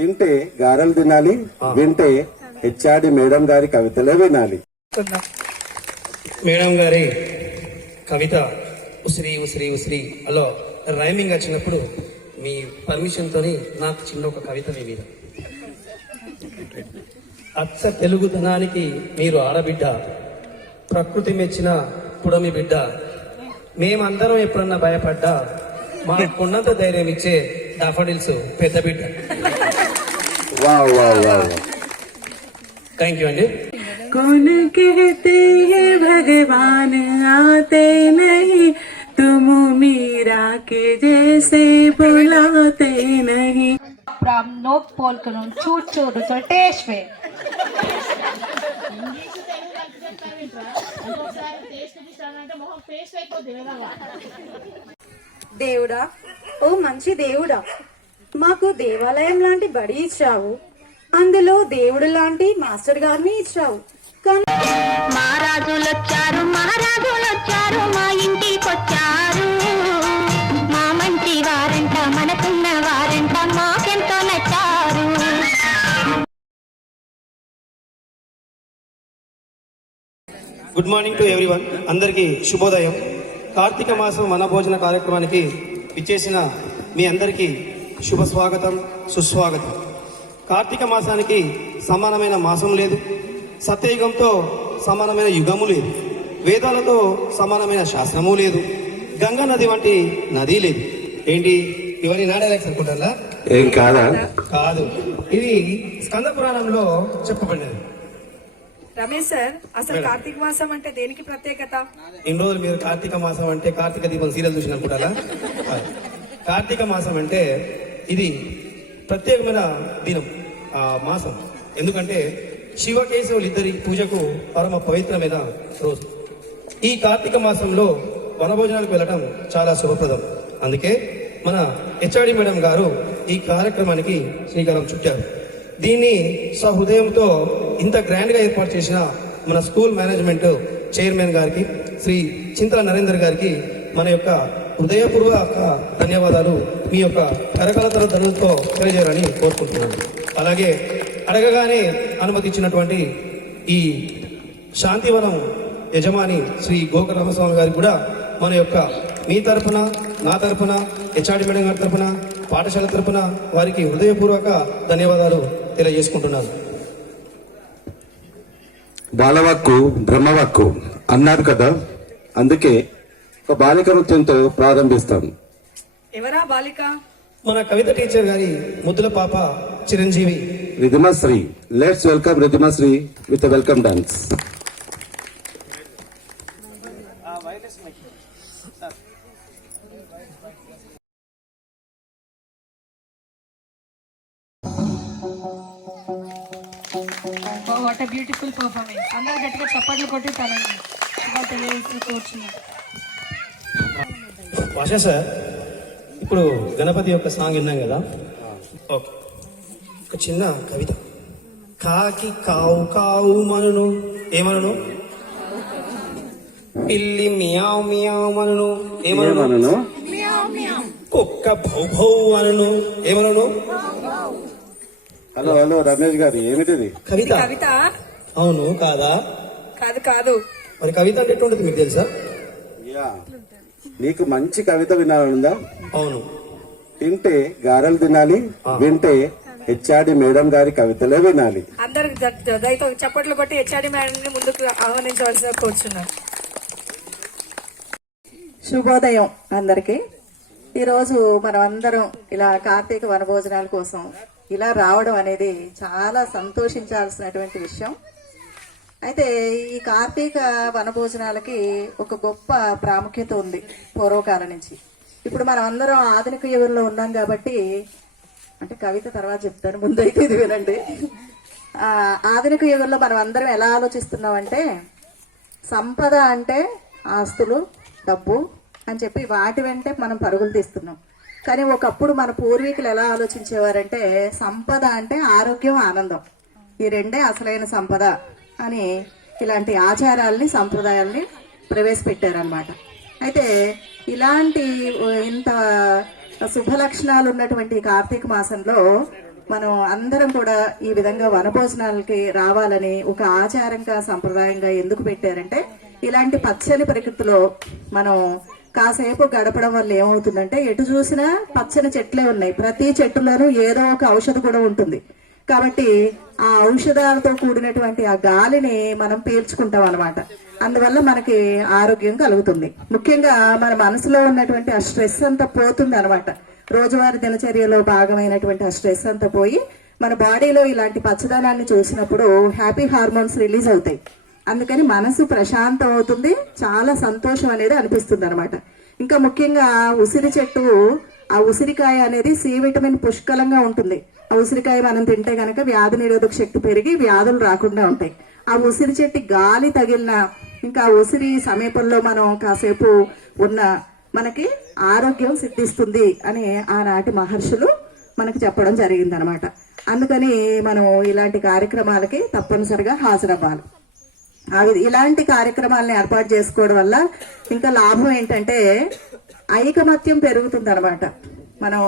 తింటే గారెలు తినాలి, వింటే హెచ్ఆర్డి మేడం గారి కవితలే వినాలి. మేడం గారి కవిత ఉసిరి ఉసిరి ఉసిరి అలో రైమింగ్ వచ్చినప్పుడు మీ పర్మిషన్ తోని నాకు చిన్న ఒక కవిత మీ మీద. అచ్చ తెలుగుతనానికి మీరు ఆడబిడ్డ, ప్రకృతి మెచ్చిన పుడమి బిడ్డ, మేమందరం ఎప్పుడన్నా భయపడ్డా మా కొండంత ధైర్యం ఇచ్చే డాఫోడిల్స్ పెద్ద బిడ్డ. థ్యాంక్ యూ అండి. कौन कहते हैं भगवान आते नहीं, तुम मीरा के जैसे बुलाते नहीं. Nog polkanu చూడు టేస్ట్ వే దేవుడా, ఓ మంచి దేవుడా, మాకు దేవాలయం లాంటి బడి ఇచ్చావు, అందులో దేవుడు లాంటి మాస్టర్ గారిని ఇచ్చావు. మహారాజులొచ్చారు మహారాజులొచ్చారు మా ఇంటికొచ్చారు, మా మంచి వారంట మనకున్న వారంట మాకెంతో నచ్చారు. Good morning to everyone. అందరికీ శుభోదయం. కార్తీక మాసం వనభోజన కార్యక్రమానికి ఇచ్చేసిన మీ అందరికీ శుభ స్వాగతం, సుస్వాగతం. కార్తీక మాసానికి సమానమైన మాసం లేదు, సత్యయుగంతో సమానమైన యుగము లేదు, వేదాలతో సమానమైన శాస్త్రము లేదు, గంగా నది వంటి నది లేదు. ఏంటి ఇవన్నీ నాడేలాక్స్ అనుకుంటారా? ఏం కాదా? కాదు, ఇది స్కంద పురాణంలో చెప్పబడినది. రమేష్ సార్, అసలు కార్తీక మాసం అంటే దేనికి ప్రత్యేకత? ఇన్ని రోజులు మీరు కార్తీక మాసం అంటే కార్తీక దీపం సీరియల్ చూసిన అనుకుంటారా? కార్తీక మాసం అంటే ఇది ప్రత్యేకమైన దినం, మాసం. ఎందుకంటే శివకేశవులు ఇద్దరి పూజకు పరమ పవిత్రమైన రోజు. ఈ కార్తీక మాసంలో వనభోజనాలకు వెళ్ళడం చాలా శుభప్రదం. అందుకే మన హెచ్ఆర్డి మేడం గారు ఈ కార్యక్రమానికి శ్రీకారం చుట్టారు. దీన్ని సహృదయంతో ఇంత గ్రాండ్ గా ఏర్పాటు చేసిన మన స్కూల్ మేనేజ్మెంట్ చైర్మన్ గారికి, శ్రీ చింతల నరేందర్ గారికి మన యొక్క హృదయపూర్వక ధన్యవాదాలు మీ యొక్క కరకలతల ధనులతో తెలియజేయాలని కోరుకుంటున్నాను. అలాగే అడగగానే అనుమతి ఇచ్చినటువంటి ఈ శాంతివనం యజమాని శ్రీ గోకర్ రామస్వామి గారికి కూడా మన యొక్క మీ తరఫున, నా తరఫున, హెచ్ఆర్డి మేడం గారి తరఫున, పాఠశాల తరఫున వారికి హృదయపూర్వక ధన్యవాదాలు తెలియజేసుకుంటున్నాను. బాలవక్కు బ్రహ్మవక్కు అన్నారు కదా, అందుకే ఒక బాలిక నృత్యంతో ప్రారంభిస్తాం. ఎవరా బాలిక? మన కవిత టీచర్ గారి ముద్దుల పాప చిరంజీవి Ridhimashri. Let's welcome Ridhimashri with welcome dance. What a beautiful performance. అందరూ గట్టిగా చప్పట్లు కొట్టి తనండి కూర్చున్నారు. భాష సార్, ఇప్పుడు గణపతి యొక్క సాంగ్ విన్నాం కదా, ఒక చిన్న కవిత. కాకి కావు కావు మనును ఏమను, పిల్లి మియావ్ మియావ్ మనును ఏమను, కుక్క భౌ భౌ అనును ఏమను. హలో హలో రమేష్ గారు, ఏమిటిది? కవిత. కవిత? అవును కాదా? కాదు కాదు. మరి కవిత అంటే ఎట్లుంటుంది మీకు తెలుసా? నీకు మంచి కవిత వినాలనుందా? అవును. తింటే గారెలు తినాలి, వింటే హెచ్ఆర్డి మేడం గారి కవితలే వినాలి. అందరు దయతో చప్పట్లు కొట్టి హెచ్ఆర్డి మేడం ని ముందుకు ఆహ్వానించవలసిన కోరుచున్నారు. శుభోదయం అందరికి. ఈరోజు మనం అందరం ఇలా కార్తీక వనభోజనాల కోసం ఇలా రావడం అనేది చాలా సంతోషించాల్సినటువంటి విషయం. అయితే ఈ కార్తీక వనభోజనాలకి ఒక గొప్ప ప్రాముఖ్యత ఉంది పూర్వకాలం నుంచి. ఇప్పుడు మనం అందరం ఆధునిక యుగంలో ఉన్నాం కాబట్టి, అంటే కవిత తర్వాత చెప్తాను, ముందైతే ఇది వినండి. ఆధునిక యుగంలో మనం అందరం ఎలా ఆలోచిస్తున్నామంటే, సంపద అంటే ఆస్తులు, డబ్బు అని చెప్పి వాటి వెంటే మనం పరుగులు తీస్తున్నాం. కానీ ఒకప్పుడు మన పూర్వీకులు ఎలా ఆలోచించేవారంటే, సంపద అంటే ఆరోగ్యం, ఆనందం, ఈ రెండే అసలైన సంపద అని ఇలాంటి ఆచారాల్ని, సంప్రదాయాల్ని ప్రవేశపెట్టారనమాట. అయితే ఇలాంటి ఇంత శుభ లక్షణాలు ఉన్నటువంటి కార్తీక మాసంలో మనం అందరం కూడా ఈ విధంగా వనభోజనాలకి రావాలని ఒక ఆచారంగా సంప్రదాయంగా ఎందుకు పెట్టారంటే ఇలాంటి పచ్చని ప్రకృతిలో మనం కాసేపు గడపడం వల్ల ఏమవుతుందంటే ఎటు చూసినా పచ్చని చెట్లే ఉన్నాయి, ప్రతి చెట్టులోనూ ఏదో ఒక ఔషధం కూడా ఉంటుంది. కాబట్టి ఆ ఔషధాలతో కూడినటువంటి ఆ గాలిని మనం పీల్చుకుంటాం అన్నమాట. అందువల్ల మనకి ఆరోగ్యం కలుగుతుంది. ముఖ్యంగా మన మనసులో ఉన్నటువంటి ఆ స్ట్రెస్ అంతా పోతుంది అనమాట. రోజువారీ దినచర్యలో భాగమైనటువంటి ఆ స్ట్రెస్ అంతా పోయి మన బాడీలో ఇలాంటి పచ్చదనాన్ని చూసినప్పుడు హ్యాపీ హార్మోన్స్ రిలీజ్ అవుతాయి. అందుకని మనసు ప్రశాంతం అవుతుంది, చాలా సంతోషం అనేది అనిపిస్తుంది అనమాట. ఇంకా ముఖ్యంగా ఉసిరి చెట్టు, ఆ ఉసిరికాయ అనేది సి విటమిన్ పుష్కలంగా ఉంటుంది. ఆ ఉసిరికాయ మనం తింటే గనక వ్యాధి నిరోధక శక్తి పెరిగి వ్యాధులు రాకుండా ఉంటాయి. ఆ ఉసిరి చెట్టు గాలి తగిలిన, ఇంకా ఉసిరి సమీపంలో మనం కాసేపు ఉన్న మనకి ఆరోగ్యం సిద్ధిస్తుంది అని ఆనాటి మహర్షులు మనకు చెప్పడం జరిగింది అనమాట. అందుకని మనం ఇలాంటి కార్యక్రమాలకి తప్పనిసరిగా హాజరవ్వాలి. ఇలాంటి కార్యక్రమాలను ఏర్పాటు చేసుకోవడం వల్ల ఇంకా లాభం ఏంటంటే ఐకమత్యం పెరుగుతుంది అనమాట. మనం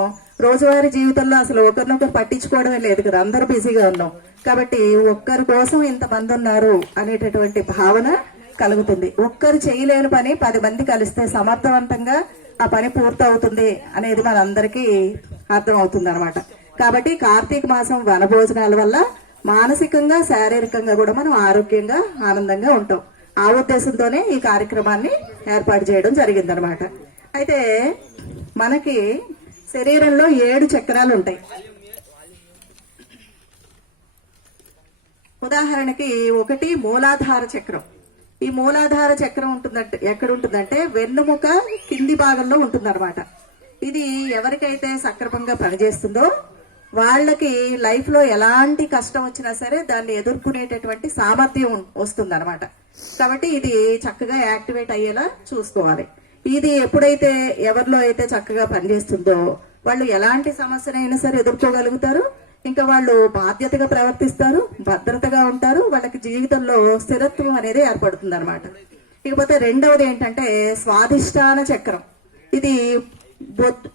రోజువారీ జీవితంలో అసలు ఒకరినొకరు పట్టించుకోవడమే లేదు కదా, అందరూ బిజీగా ఉన్నాం. కాబట్టి ఒక్కరి కోసం ఇంతమంది ఉన్నారు అనేటటువంటి భావన కలుగుతుంది. ఒక్కరు చేయలేని పని 10 మంది కలిస్తే సమర్థవంతంగా ఆ పని పూర్తవుతుంది అనేది మనందరికీ అర్థం అవుతుంది అనమాట. కాబట్టి కార్తీక మాసం వనభోజనాల వల్ల మానసికంగా శారీరకంగా కూడా మనం ఆరోగ్యంగా ఆనందంగా ఉంటాం. ఆ ఉద్దేశంతోనే ఈ కార్యక్రమాన్ని ఏర్పాటు చేయడం జరిగిందనమాట. అయితే మనకి శరీరంలో 7 చక్రాలు ఉంటాయి. ఉదాహరణకి ఒకటి మూలాధార చక్రం. ఈ మూలాధార చక్రం ఉంటుందంటే ఎక్కడ ఉంటుందంటే వెన్నుముక కింది భాగంలో ఉంటుందన్నమాట. ఇది ఎవరికైతే సక్రమంగా పనిచేస్తుందో వాళ్ళకి లైఫ్ లో ఎలాంటి కష్టం వచ్చినా సరే దాన్ని ఎదుర్కొనేటటువంటి సామర్థ్యం వస్తుంది అనమాట. కాబట్టి ఇది చక్కగా యాక్టివేట్ అయ్యేలా చూసుకోవాలి. ఇది ఎప్పుడైతే ఎవరిలో అయితే చక్కగా పనిచేస్తుందో వాళ్ళు ఎలాంటి సమస్యనైనా సరే ఎదుర్కోగలుగుతారు. ఇంకా వాళ్ళు బాధ్యతగా ప్రవర్తిస్తారు, భద్రతగా ఉంటారు, వాళ్ళకి జీవితంలో స్థిరత్వం అనేది ఏర్పడుతుంది అనమాట. ఇకపోతే రెండవది ఏంటంటే స్వాధిష్టాన చక్రం. ఇది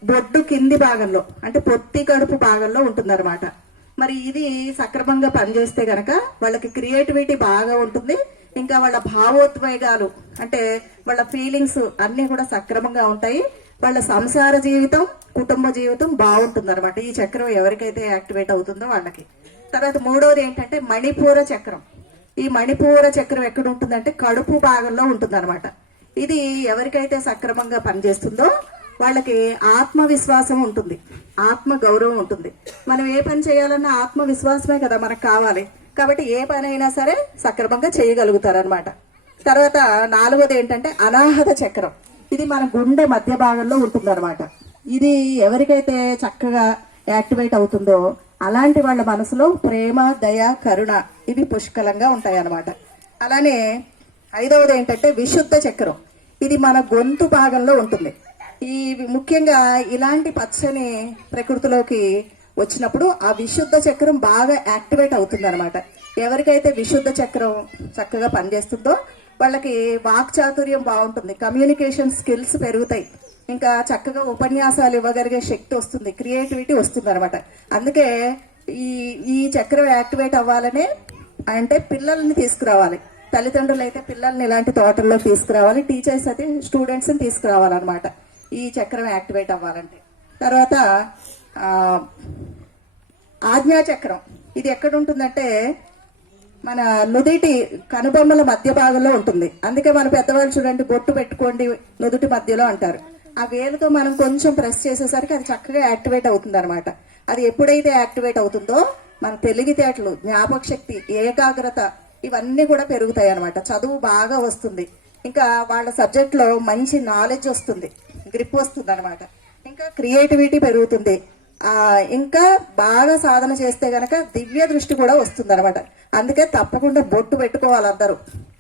బొడ్డు కింది భాగంలో అంటే పొత్తి కడుపు భాగంలో ఉంటుందన్నమాట. మరి ఇది సక్రమంగా పనిచేస్తే గనక వాళ్ళకి క్రియేటివిటీ బాగా ఉంటుంది. ఇంకా వాళ్ళ భావోద్వేగాలు అంటే వాళ్ళ ఫీలింగ్స్ అన్ని కూడా సక్రమంగా ఉంటాయి. వాళ్ళ సంసార జీవితం, కుటుంబ జీవితం బాగుంటుంది అనమాట. ఈ చక్రం ఎవరికైతే యాక్టివేట్ అవుతుందో వాళ్ళకి. తర్వాత మూడోది ఏంటంటే మణిపూర చక్రం. ఈ మణిపూర చక్రం ఎక్కడ ఉంటుందంటే కడుపు భాగంలో ఉంటుందన్నమాట. ఇది ఎవరికైతే సక్రమంగా పనిచేస్తుందో వాళ్ళకి ఆత్మవిశ్వాసం ఉంటుంది, ఆత్మ గౌరవం ఉంటుంది. మనం ఏ పని చేయాలన్నా ఆత్మవిశ్వాసమే కదా మనకు కావాలి. కాబట్టి ఏ పని అయినా సరే సక్రమంగా చేయగలుగుతారు అనమాట. తర్వాత నాలుగోది ఏంటంటే అనాహత చక్రం. ఇది మన గుండె మధ్య భాగంలో ఉంటుందన్నమాట. ఇది ఎవరికైతే చక్కగా యాక్టివేట్ అవుతుందో అలాంటి వాళ్ళ మనసులో ప్రేమ, దయ, కరుణ ఇవి పుష్కలంగా ఉంటాయి అన్నమాట. అలానే ఐదవది ఏంటంటే విశుద్ధ చక్రం. ఇది మన గొంతు భాగంలో ఉంటుంది. ఈ ముఖ్యంగా ఇలాంటి పచ్చని ప్రకృతిలోకి వచ్చినప్పుడు ఆ విశుద్ధ చక్రం బాగా యాక్టివేట్ అవుతుంది అనమాట. ఎవరికైతే విశుద్ధ చక్రం చక్కగా పనిచేస్తుందో వాళ్ళకి వాక్చాతుర్యం బాగుంటుంది, కమ్యూనికేషన్ స్కిల్స్ పెరుగుతాయి, ఇంకా చక్కగా ఉపన్యాసాలు ఇవ్వగలిగే శక్తి వస్తుంది, క్రియేటివిటీ వస్తుంది అనమాట. అందుకే ఈ చక్రం యాక్టివేట్ అవ్వాలనే అంటే పిల్లల్ని తీసుకురావాలి. తల్లిదండ్రులు అయితే పిల్లల్ని ఇలాంటి తోటల్లో తీసుకురావాలి, టీచర్స్ అయితే స్టూడెంట్స్ని తీసుకురావాలన్నమాట ఈ చక్రం యాక్టివేట్ అవ్వాలంటే. తర్వాత ఆజ్ఞా చక్రం. ఇది ఎక్కడ ఉంటుందంటే మన నుదిటి కనుబొమ్మల మధ్య భాగంలో ఉంటుంది. అందుకే మన పెద్దవాళ్ళు చూడండి బొట్టు పెట్టుకోండి నుదుటి మధ్యలో అంటారు. ఆ వేలుతో మనం కొంచెం ప్రెస్ చేసేసరికి అది చక్కగా యాక్టివేట్ అవుతుంది అనమాట. అది ఎప్పుడైతే యాక్టివేట్ అవుతుందో మన తెలివితేటలు, జ్ఞాపక శక్తి, ఏకాగ్రత ఇవన్నీ కూడా పెరుగుతాయి అనమాట. చదువు బాగా వస్తుంది, ఇంకా వాళ్ళ సబ్జెక్ట్ లో మంచి నాలెడ్జ్ వస్తుంది, గ్రిప్ వస్తుంది అనమాట. ఇంకా క్రియేటివిటీ పెరుగుతుంది. ఇంకా బాగా సాధన చేస్తే గనక దివ్య దృష్టి కూడా వస్తుంది అనమాట. అందుకే తప్పకుండా బొట్టు పెట్టుకోవాలి అందరూ.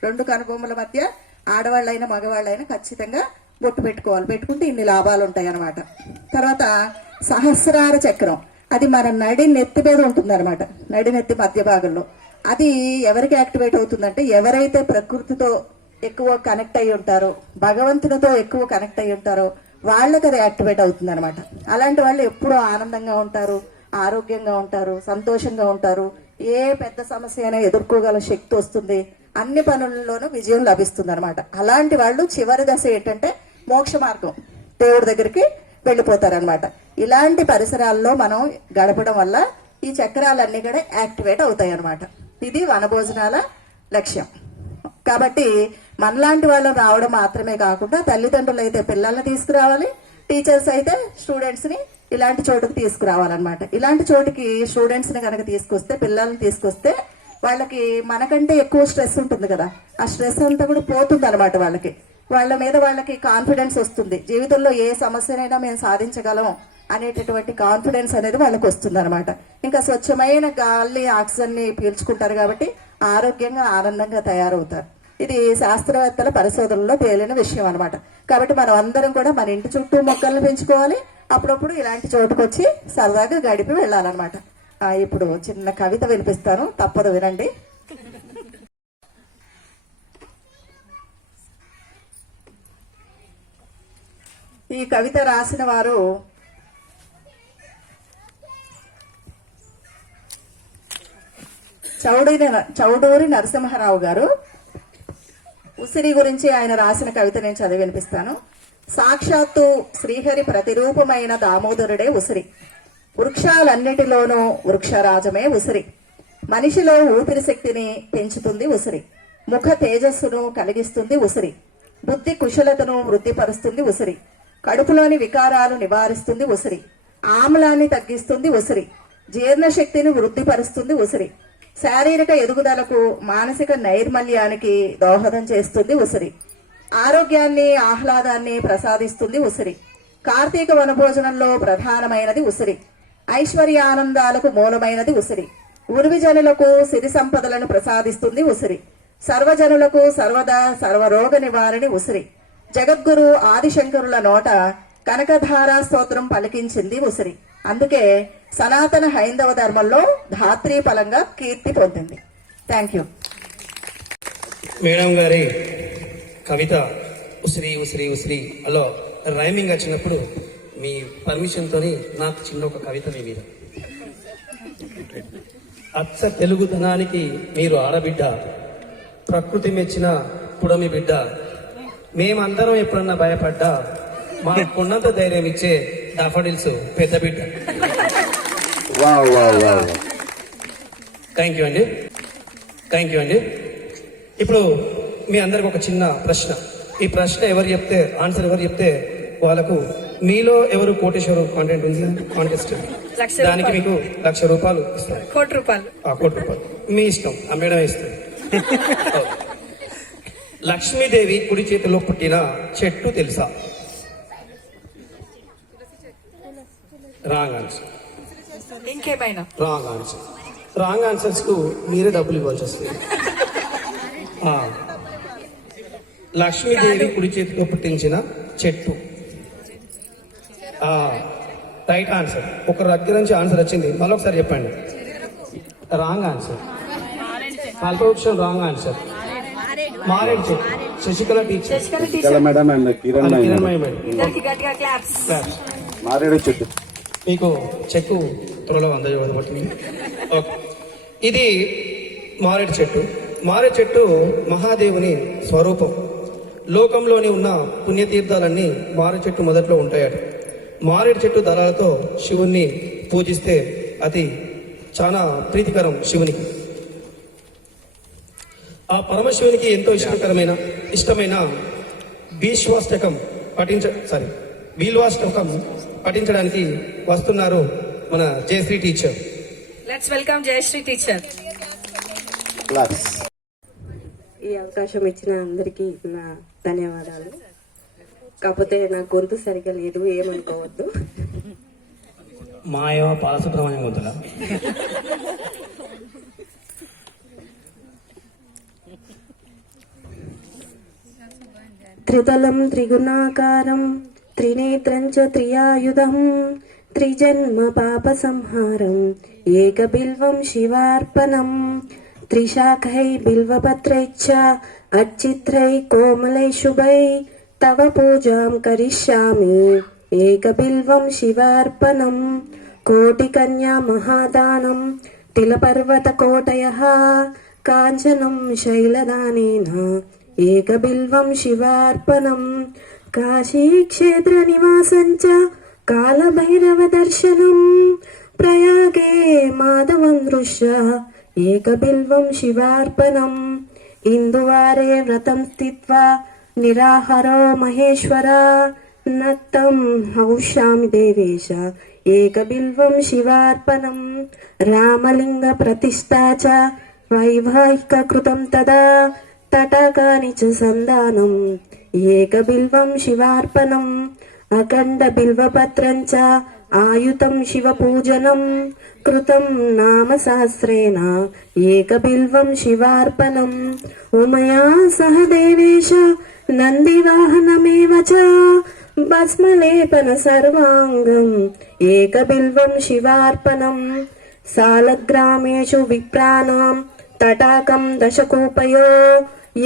2 కనుబొమ్మల మధ్య ఆడవాళ్ళైనా మగవాళ్ళైనా ఖచ్చితంగా బొట్టు పెట్టుకోవాలి. పెట్టుకుంటే ఇన్ని లాభాలు ఉంటాయి అనమాట. తర్వాత సహస్రార చక్రం. అది మన నడి నెత్తి మీద ఉంటుంది అనమాట, నడి నెత్తి మధ్య భాగంలో. అది ఎవరికి యాక్టివేట్ అవుతుందంటే ఎవరైతే ప్రకృతితో ఎక్కువ కనెక్ట్ అయి ఉంటారో, భగవంతునితో ఎక్కువ కనెక్ట్ అయి ఉంటారో వాళ్ళకి అది యాక్టివేట్ అవుతుంది అనమాట. అలాంటి వాళ్ళు ఎప్పుడూ ఆనందంగా ఉంటారు, ఆరోగ్యంగా ఉంటారు, సంతోషంగా ఉంటారు. ఏ పెద్ద సమస్య అయినా ఎదుర్కోగల శక్తి వస్తుంది. అన్ని పనుల్లోనూ విజయం లభిస్తుంది అనమాట. అలాంటి వాళ్ళు చివరి దశ ఏంటంటే మోక్ష మార్గం, దేవుడి దగ్గరికి వెళ్ళిపోతారనమాట. ఇలాంటి పరిసరాల్లో మనం గడపడం వల్ల ఈ చక్రాలన్నీ కూడా యాక్టివేట్ అవుతాయి అనమాట. ఇది వనభోజనాల లక్ష్యం. కాబట్టి మనలాంటి వాళ్ళు రావడం మాత్రమే కాకుండా తల్లిదండ్రులు అయితే పిల్లల్ని తీసుకురావాలి, టీచర్స్ అయితే స్టూడెంట్స్ ని ఇలాంటి చోటుకి తీసుకురావాలన్నమాట. ఇలాంటి చోటుకి స్టూడెంట్స్ ని కనుక తీసుకొస్తే, పిల్లల్ని తీసుకొస్తే వాళ్ళకి మనకంటే ఎక్కువ స్ట్రెస్ ఉంటుంది కదా, ఆ స్ట్రెస్ అంతా కూడా పోతుంది అనమాట. వాళ్ళ మీద వాళ్ళకి కాన్ఫిడెన్స్ వస్తుంది. జీవితంలో ఏ సమస్యనైనా మేము సాధించగలం అనేటటువంటి కాన్ఫిడెన్స్ అనేది వాళ్ళకి వస్తుంది అనమాట. ఇంకా స్వచ్ఛమైన గాలి, ఆక్సిజన్ ని పీల్చుకుంటారు కాబట్టి ఆరోగ్యంగా ఆనందంగా తయారవుతారు. ఇది శాస్త్రవేత్తల పరిశోధనలో తేలిన విషయం అనమాట. కాబట్టి మనం అందరం కూడా మన ఇంటి చుట్టూ మొక్కలను పెంచుకోవాలి. అప్పుడప్పుడు ఇలాంటి చోటుకు వచ్చి సరదాగా గడిపి వెళ్ళాలన్నమాట. ఇప్పుడు చిన్న కవిత వినిపిస్తాను, తప్పదు వినండి. ఈ కవిత రాసిన వారు చౌడూరి నరసింహారావు గారు. ఉసిరి గురించి ఆయన రాసిన కవిత నేను చదివి వినిపిస్తాను. సాక్షాత్తు శ్రీహరి ప్రతిరూపమైన దామోదరుడే ఉసిరి, వృక్షాలన్నిటిలోనూ వృక్షరాజమే ఉసిరి, మనిషిలో ఊపిరి శక్తిని పెంచుతుంది ఉసిరి, ముఖ తేజస్సును కలిగిస్తుంది ఉసిరి, బుద్ధి కుశలతను వృద్ధిపరుస్తుంది ఉసిరి, కడుపులోని వికారాలు నివారిస్తుంది ఉసిరి, ఆమ్లాన్ని తగ్గిస్తుంది ఉసిరి, జీర్ణశక్తిని వృద్ధిపరుస్తుంది ఉసిరి, శారీరక ఎదుగుదలకు, మానసిక నైర్మల్యానికి దోహదం చేస్తుంది ఉసిరి, ఆరోగ్యాన్ని, ఆహ్లాదాన్ని ప్రసాదిస్తుంది ఉసిరి, కార్తీక వనభోజనంలో ప్రధానమైనది ఉసిరి, ఐశ్వర్యానందాలకు మూలమైనది ఉసిరి, ఉర్విజనులకు సిరి సంపదలను ప్రసాదిస్తుంది ఉసిరి, సర్వజనులకు సర్వదా సర్వరోగ నివారణి ఉసిరి, జగద్గురు ఆదిశంకరుల నోట కనకధారా స్తోత్రం పలికించింది ఉసిరి. అందుకే సనాతన హైందవ ధర్మంలో ధాత్రీ ఫలంగా కీర్తి పొందింది. Thank you. మేడం గారి కవిత ఉసిరి ఉసిరి ఉసిరి అలో రైమింగ్ వచ్చినప్పుడు మీ పర్మిషన్ తోని నాకు చిన్న ఒక కవిత మీ మీద. అచ్చ తెలుగుతనానికి మీరు ఆడబిడ్డ, ప్రకృతి మెచ్చిన పుడమి బిడ్డ, మేమందరం ఎప్పుడన్నా భయపడ్డా మా కొండంత ధైర్యం ఇచ్చే డాఫోడిల్స్ పెద్ద బిడ్డ. థ్యాంక్ యూ అండి, థ్యాంక్ యూ అండి. ఇప్పుడు మీ అందరికి ఒక చిన్న ప్రశ్న. ఈ ప్రశ్న ఎవరు చెప్తే, ఆన్సర్ ఎవరు చెప్తే వాళ్ళకు మీలో ఎవరు కోటేశ్వరు కాంటెంట్ ఉంది కాంటెస్ట్, దానికి మీకు ₹1,00,000 ఇస్తారు. కోటి రూపాయలు. ₹1 కోటి మీ ఇష్టం, ఆ మేడం ఇస్తుంది. లక్ష్మీదేవి కుడి చేతిలో పుట్టిన చెట్టు తెలుసా? Wrong answer. ఇంకేమైనా రాంగ్ ఆన్సర్. రాంగ్ ఆన్సర్స్ కు మీరే డబ్బులు ఇవ్వాల్సి వస్తుంది. లక్ష్మీదేవి కుడి చేతిలో పుట్టించిన చెట్టు రైట్ ఆన్సర్. ఒక దగ్గర నుంచి ఆన్సర్ వచ్చింది, మళ్ళొకసారి చెప్పండి. Wrong answer. కల్పవృక్షం రాంగ్ ఆన్సర్. మారేడు చెట్టు. Sasikala teacher madam and Kiran madam. ఇద్దరికి గట్టిగా క్లాప్స్. మారేడు చెట్టు. మీకు చెక్కు త్వరలో అందజేయబడుతుంది. ఇది మారేడు చెట్టు. మారేడు చెట్టు మహాదేవుని స్వరూపం. లోకంలోని ఉన్న పుణ్యతీర్థాలన్నీ మారేడు చెట్టు మొదట్లో ఉంటాయట. మారేడు చెట్టు దళాలతో శివుణ్ణి పూజిస్తే అది చాలా ప్రీతికరం శివునికి. ఆ పరమశివునికి ఎంతో ఇష్టమైన బీల్వాష్టకం పఠించడానికి వస్తున్నారు మన Jayashree teacher. Let's welcome Jayashree teacher. ఈ అవకాశం ఇచ్చిన అందరికీ నా ధన్యవాదాలు. కాకపోతే నా గొంతు సరిగ్గా లేదు, ఏమనుకోవద్దు. మాయ బాలసుబ్రహ్మణ్యం గొంతుల. త్రితలం త్రిగుణాకారం త్రినేత్రం చ త్రియాయుధం త్రిజన్మ పాప సంహారం ఏకబిల్వం శివార్పణం త్రిశాఖై బిల్వపత్రైశ్చ అర్చిత్రై కోమలై శుభై తవ పూజాం కరిష్యామి ఏకబిల్వం శివార్పణం కోటికన్యా మహాదానం తిలపర్వతకోటయః కాంచనం శైలదానేన ఏకబిల్వం శివార్పణం కాశీక్షేత్ర నివాసం చ కాలభైరవ దర్శనం ప్రయాగే మాధవం దృశ్య ఏకబిల్వం శివార్పణం ఇందువారే వ్రతం స్థిత్వా నిరాహరో మహేశ్వర నత్తం హౌష్యామి దేవేశ ఏకబిల్వం శివార్పణం రామలింగ ప్రతిష్టా చ వైవాహిక కృతం తదా తటకాని చ సందానం ఏకబిల్వం శివార్పణం అఖండ బిల్వపత్రం చ ఆయుతం శివపూజనం కృతం నామ సహస్రేణ ఏకబిల్వం శివార్పణం ఉమయా సహ దేవేశ నందివాహనమేవ చ భస్మలేపన సర్వాంగం ఏకబిల్వం శివార్పణం సాలగ్రామేషు విప్రాణాం తటాకం దశకూపయో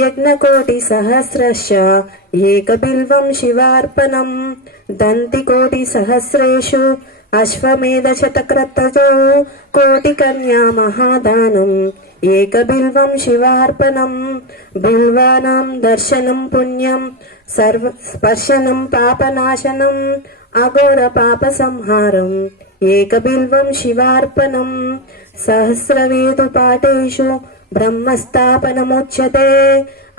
యజ్ఞకోటి సహస్రశ ఏకబిల్వం శివార్పణం దంతికోటి సహస్రేషు అశ్వమేధ శతక్రతజో కోటికన్యా మహాదానం ఏకబిల్వం శివార్పణం బిల్వానాం దర్శనం పుణ్యం సర్వ స్పర్శనం పాపనాశనం అఘోర పాప సంహారం ఏకబిల్వం శివార్పణం సహస్రవేదు పాఠేషు బ్రహ్మస్థాపనముచ్యతే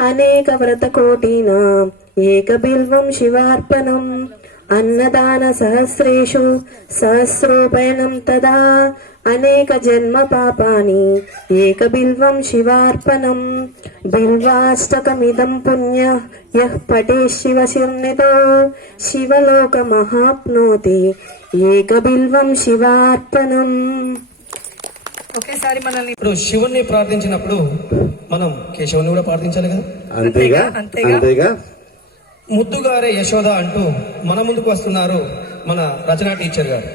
అనేక వ్రతకోటీనాం ఏకబిల్వం శివార్పణం అన్నదాన సహస్రేషు సహస్రోపయనం తదా అనేక జన్మ పాపాని ఏకబిల్వం శివార్పణం బిల్వాష్టకమిదం పుణ్య యః పఠే శివ శివనితో శివలోకమహాప్నోతి ఏకబిల్వం శివార్పణం. ఒకేసారి మనల్ని ఇప్పుడు శివుణ్ణి ప్రార్థించినప్పుడు మనం కేశవుని కూడా ప్రార్థించాలి కదా. అంతేగా అంతేగా. ముద్దుగారే యశోద అంటూ మన ముందుకు వస్తున్నారు మన రచనా టీచర్ గారు.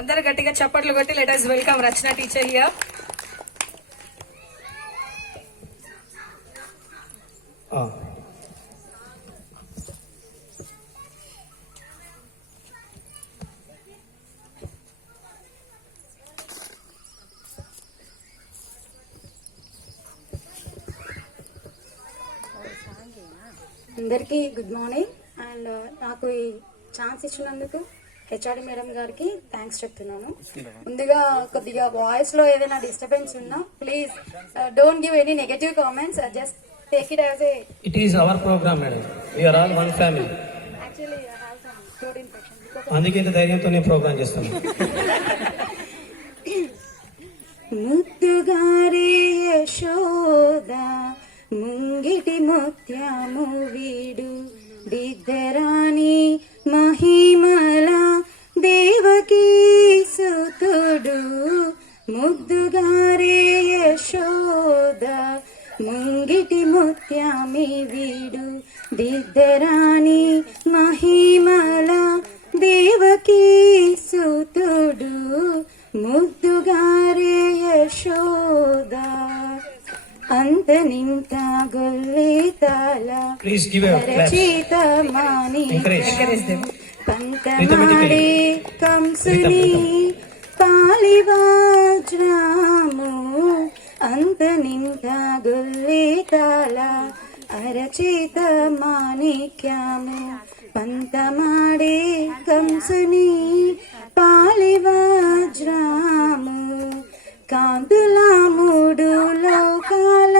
అందరు గట్టిగా చప్పట్లు కొట్టి let us welcome Rachana teacher here. అందరికీ గుడ్ మార్నింగ్. అండ్ నాకు ఈ ఛాన్స్ ఇచ్చినందుకు హెచ్ఆర్డి మేడం గారికి థ్యాంక్స్ చెప్తున్నాను. ముందుగా కొద్దిగా వాయిస్ లో ఏదైనా డిస్టర్బెన్స్ ఉన్నా please don't give any negative comments, just take it as a it is our programme madam, we are all one family. Actually I have some throat infection. అందుకే ఇంత ధైర్యంతో నేను ప్రోగ్రామ్ చేస్తాను. ముద్దుగారే యశోద ముంగిటి ముత్యము వీడు దిద్దరాణి మహిమల దేవకీ సుతుడు. ముద్దుగారే యశోద ముంగిటి ముత్యమి వీడు దిద్దరాణి మహిమల దేవకీ సుతుడు. ముద్దుగారే యశోద అంత నింత గొల్లేతాల Please give a clap. Rachitha మాని Encourage them. పంతమాడే కంసుని పాలివాజ్రాము అంత నింత గొల్లేతాల అరచిత మాణిక్యము పంతమాడే కంసుని పాలివాజ్రాము కాంతుల మూడు లోకాల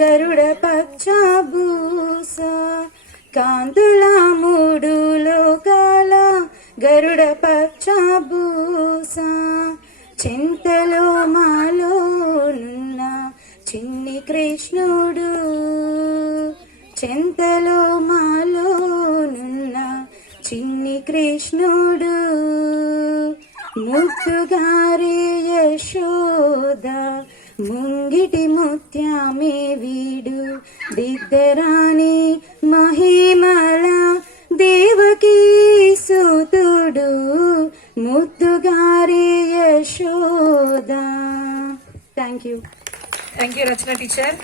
గరుడ పక్షభూస కాంతుల మూడు లోకాల గరుడ పక్షభూస చింతలో మాలోనున్న చిన్ని కృష్ణుడు చింతలో మాలోనున్న చిన్ని కృష్ణుడు. ముద్దుగారే యశోద ముంగిటి ముత్యమే వీడు దిద్దరాణి మహిమల దేవకీ సుతుడు. ముద్దుగారే Yashoda. Thank you Rachana teacher,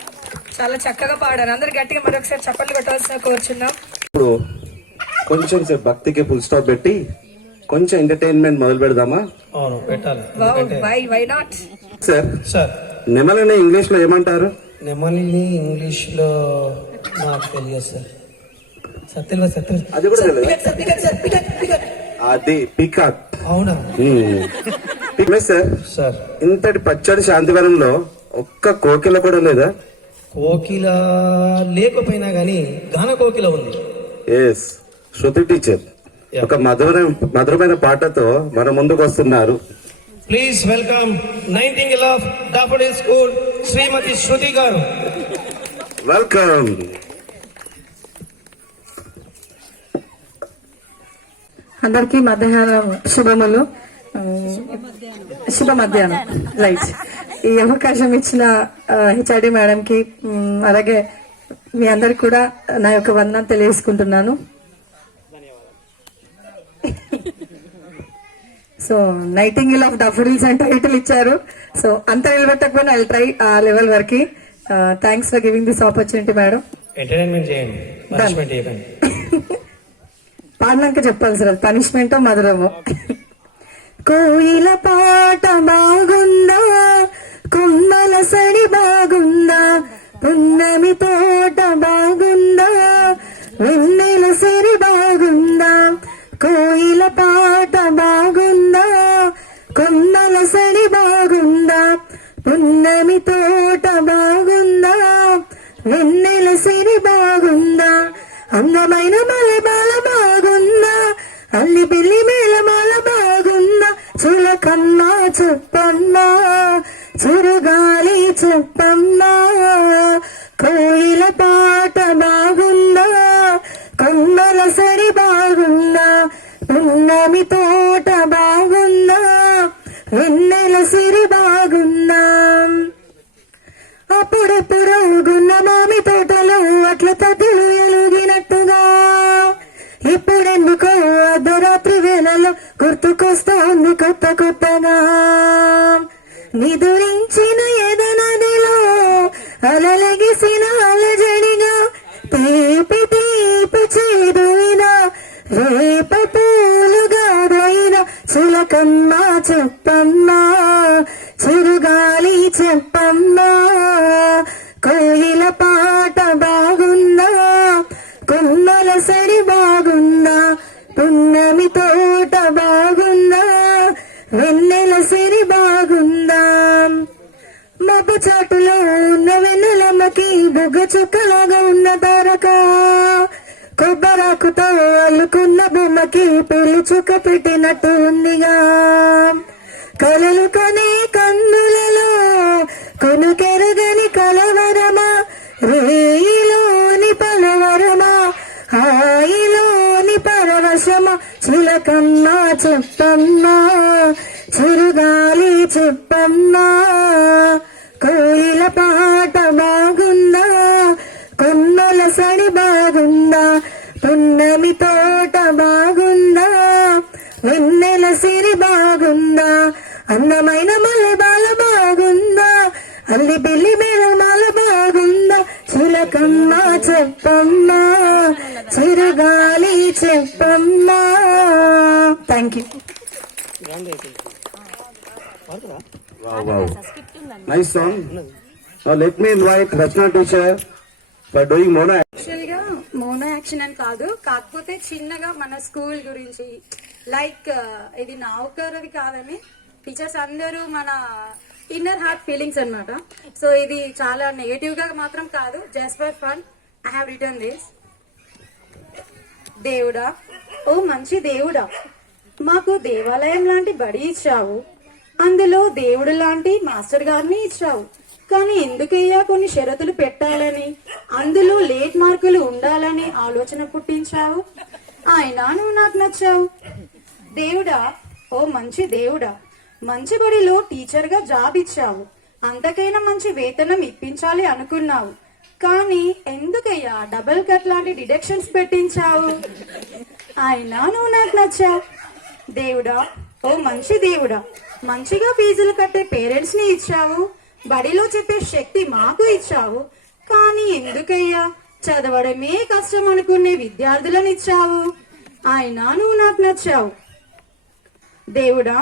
చాలా చక్కగా పాడారు. అందరు గట్టిగా మరొకసారి చప్పట్లు కొట్టవలసిన కోరుచున్నాం. ఇప్పుడు కొంచెం సేపు భక్తికి ఫుల్ స్టాప్ పెట్టి కొంచెం ఎంటర్టైన్మెంట్ మొదలు పెడదామా? అవును, పెట్టాలి. ఎందుకంటే వై నాట్? సార్, సార్, నెమలిని ఇంగ్లీష్ లో ఏమంటారు? నెమలిని ఇంగ్లీష్ లో నాకు తెలియదు సార్. సత్య అది కూడా తెలియదా? అది పీకాక్. అవునా సార్, సార్? ఇంతటి పచ్చడి శాంతివనంలో ఒక్క కోకిల కూడా లేదా? కోకిల లేకపోయినా గానీ గాన కోకిల ఉంది. ఎస్, శృతి టీచర్ ఒక మధురమైన పాటతో మన ముందుకు వస్తున్నారు. Please welcome nightingale of daffodil school Srimati Shruti గారు. వెల్కమ్. అందరికీ మధ్యాహ్నం శుభములు. శుభ మధ్యాహ్నం. రైట్. ఈ అవకాశం ఇచ్చిన హెచ్ఆర్డి మేడం కి అలాగే మీ అందరికి కూడా నా యొక్క వందనం తెలియజేసుకుంటున్నాను. సో నైటింగేల్ ఆఫ్ డాఫోడిల్స్ అని టైటిల్ ఇచ్చారు. సో అంత నిలబెట్టకపోయినా ఐ ట్రై ఆ లెవెల్ వరకు. Thanks for giving this opportunity madam. Entertainment చేయండి, పనిష్మెంట్ చేయకండి. పాడినాక చెప్పాలి సార్, అది పనిష్మెంటో మధురమో. కోయిల పాట బాగుందా, కొమ్మల సడి బాగుందా, పున్నమి తోట బాగుందా, వెన్నెల సరి బాగుందా. కోయిల పాట బాగుందా, కొమ్మల సడి బాగుందా, పున్నమి తోట బాగుందా, వెన్నెల సిరి బాగుందా. అందమైన మలబాల బాగుందా, అల్లి బిల్లి మేళమాల బాగుందా. చులకమ్మ చెప్పమ్మా, చురుగాలి చెప్పమ్మా. కోయిల పాట బాగుందా, కొమ్మల సడి బాగుందా, పున్నమి తోట బాగుందా, వెన్నెల సిరి బాగుందా. అప్పుడెప్పుడు గున్న మామి తోటలో అట్ల తద్దులు ఎలుగినట్టుగా, ఇప్పుడెందుకో అర్ధరాత్రి వేళలో గుర్తుకొస్తోంది కొత్త కొత్తగా. నిదురించిన ఎదనదిలో అలలగిసిన అలజడిగా, తీపి తీపి చేదుయిన రేప పూలుగా దైన. చులకమ్మ చెప్పమ్మా, చిరుగాలి చెప్పమ్మా. కోయిల పాట బాగుందా, కొమ్మల సడి బాగుందా, పున్నమి తోట బాగుందా, వెన్నెల సిరి బాగుందా. మబ్బు చాటులో ఉన్న వెన్నెలమ్మకి బుగ్గ చుక్కలాగా ఉన్న తారక, కొబ్బరాకుతో అల్లుకున్న బొమ్మకి పెళ్లి చుక్క పెట్టినట్టు ఉందిగా. కలలు కనే కన్నులలో కొనుకెరగని కలవరమా, రేయిలోని పలవరమా, హాయిలోని పరవశమా. చిలకమ్మ చెప్పమ్మా, చిరుగాలి చెప్పమ్మా. కోయిల పాట బాగుందా, కొమ్మల సడి బాగుందా, పున్నమి తోట బాగుందా, వెన్నెల సిరి బాగుందా. అందమైన మల్లెబాల బాగుందా, అల్లి బిల్లి మేళమాల బాగుందా. చిలకమ్మ చెప్పమ్మా, చిరుగాలి చెప్పమ్మా. Thank you. Nice song. Let me invite Rachana teacher for doing mono. Actual గా మోనో యాక్షన్ అని కాదు, కాకపోతే చిన్నగా మన స్కూల్ గురించి లైక్ ఇది నా ఒక్కరిది కాదని టీచర్స్ అందరూ మన ఇన్నర్ హార్ట్ ఫీలింగ్స్ అన్నమాట. సో ఇది చాలా నెగటివ్ గా మాత్రం కాదు, just for fun I have return this. దేవుడా, ఓ మంచి దేవుడా, మాకు దేవాలయం లాంటి బడి ఇచ్చావు, అందులో దేవుడు లాంటి మాస్టర్ గారిని ఇచ్చావు. కానీ ఎందుకయ్యా కొన్ని షరతులు పెట్టాలని, అందులో లేట్ మార్కులు ఉండాలని ఆలోచన పుట్టించావు. అయినా నువ్వు నాకు నచ్చావు. దేవుడా, ఓ మంచి దేవుడా, మంచి బడిలో టీచర్ గా జాబ్ ఇచ్చావు, అంతకైనా మంచి వేతనం ఇప్పించాలి అనుకున్నావు. కానీ ఎందుకయ్యా డబుల్ కట్ లాంటి డిడక్షన్స్ పెట్టించావు. అయినా నువ్వు నాకు నచ్చావు. దేవుడా, ఓ మంచి దేవుడా, మంచిగా ఫీజులు కట్టే పేరెంట్స్ ని ఇచ్చావు, బడిలో చెప్పే శక్తి మాకు ఇచ్చావు. కానీ ఎందుకయ్యా చదవడమే కష్టం అనుకునే విద్యార్థులను ఇచ్చావు. అయినా నువ్వు నాకు నచ్చావు. దేవుడా,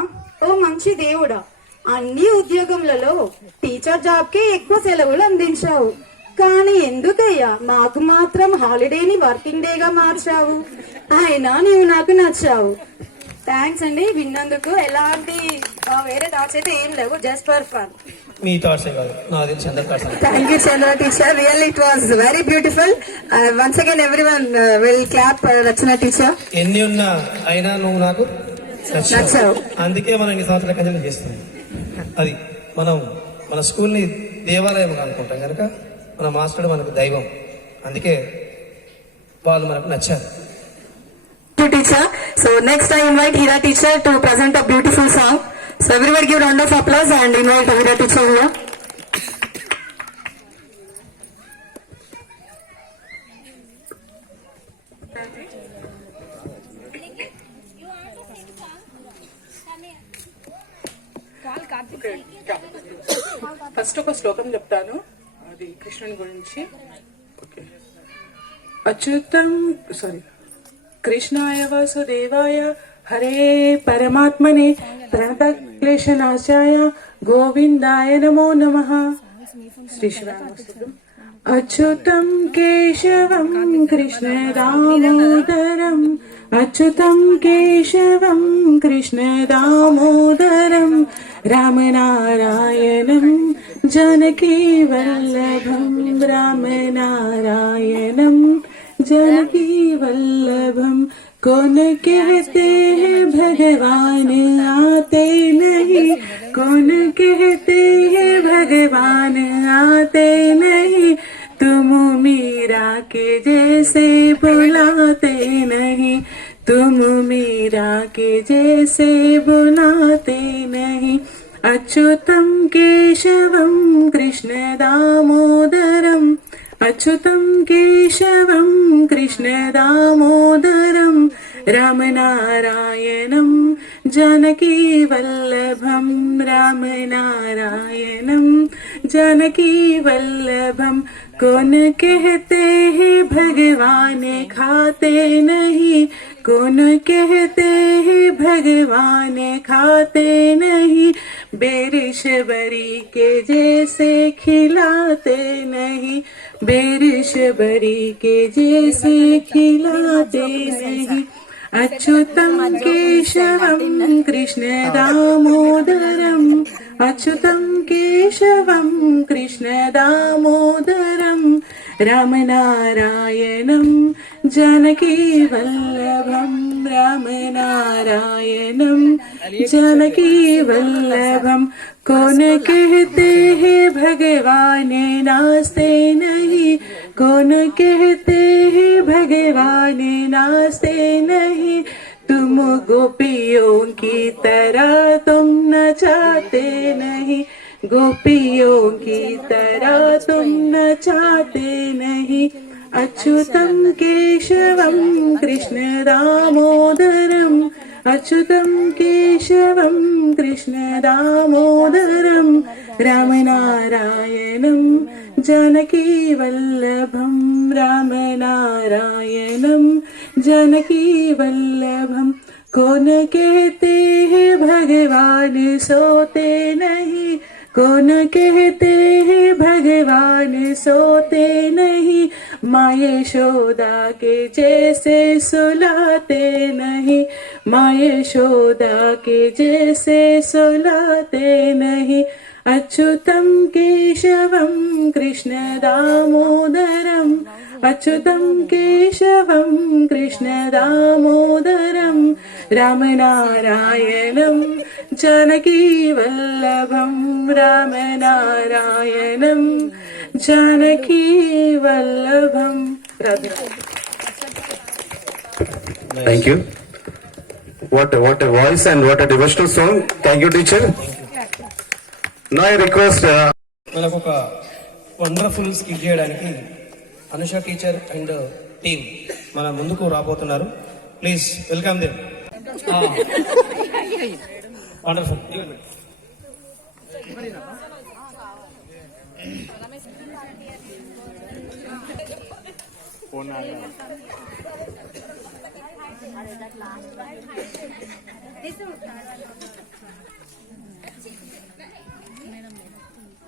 ఓ మంచి దేవుడా, అన్ని ఉద్యోగంలలో టీచర్ జాబ్కే ఎక్కువ సెలవులు అందించావు. కానీ ఎందుకయ్యా మాకు మాత్రం హాలిడేని వర్కింగ్ డేగా మార్చావు? అయినా నీవు నాకు నచ్చావు. థ్యాంక్స్ అండి విన్నందుకు. ఎలాంటి వేరే థాట్స్ అయితే ఏం లేవు, జస్ట్ ఫర్ ఫన్. మీ థాట్సే కాదు, నాకు తెలిసి అందరి thoughts. Thank you Chandra teacher, really it was very beautiful. Once again everyone will clap Rachana teacher. ఎన్ని ఉన్నా అయినా నువ్వు నాకు నచ్చావు. అందుకే మనం ఈ సంవత్సరాల కంటిన్యూ చేస్తున్నాం. అది మన స్కూల్ని దేవాలయం అనుకుంటాం కనుక మన మాస్టర్ మనకు దైవం. అందుకే వాళ్ళు మనకు నచ్చారు. Teacher. So next I invite Hira teacher to present a beautiful song. So everybody give a round of applause and invite Hira teacher here. First ఒక శ్లోకం చెప్తాను, అది కృష్ణుని గురించి. అచ్యుతం కృష్ణాయ వాసుదేవాయ హరే పరమాత్మనే ప్రణతక్లేశనాశాయ గోవిందాయ నమో నమః. శ్రీ శ్రీరామస్తోత్రం. అచ్యుతం కేశవం కృష్ణ దామోదరం, అచ్యుతం కేశవం కృష్ణ దామోదరం, రామనారాయణం जानकी वल्लभं, रामनारायणं जानकी वल्लभं. कौन कहते हैं भगवान आते नहीं, कौन कहते हैं भगवान आते नहीं, तुम मीरा के जैसे बुलाते नहीं, तुम मीरा के जैसे बुलाते नहीं. अच्युतं केशवं कृष्ण दामोदरं, अच्युतं केशवं कृष्ण दामोदरं, रामनारायणं जानकी वल्लभं, रामनारायणं जानकी वल्लभं. कौन कहते हैं भगवान खाते नहीं, कौन कहते हैं भगवान खाते नहीं, बेरिशबरी के जैसे खिलाते नहीं, बेरिशबरी के जैसे खिलाते नहीं. अच्युतं केशवं कृष्ण दामोदरं, अच्युतं केशवं कृष्ण दामोदरं, रामनारायणं जानकी वल्लभं, रामनारायणं जानकी वल्लभं. कौन कहते हैं भगवान नास्ते नहीं, कौन कहते हैं भगवान नास्ते नहीं, तुम गोपियों की तरह तुम नचाते नहीं, गोपियों की तरह तुम नचाते नहीं. अच्युतं केशवं कृष्ण दामोदरं, अच्युतं केशवं कृष्ण दामोदरं, रामनारायणं जानकी वल्लभं, रामनारायणं जानकी वल्लभं. कौन कहते हैं भगवान सोते नहीं, कौन कहते हैं भगवान सोते नहीं, माँ यशोदा के जैसे सुलाते नहीं, माँ यशोदा के जैसे सुलाते नहीं. अच्युतं केशवं कृष्ण दामोदरं, अच्युतं केशवं Krishna दामोदरं, रामनारायणं Janaki वल्लभं, रामनारायणं Janaki वल्लभं. Thank you. What a voice and what a devotional song. Thank you, teacher. Now I request. మనకు ఒక వండర్ఫుల్ స్కిట్ చేయడానికి అనుష టీచర్ అండ్ టీమ్ మన ముందుకు రాబోతున్నారు. Please welcome them. Wonderful.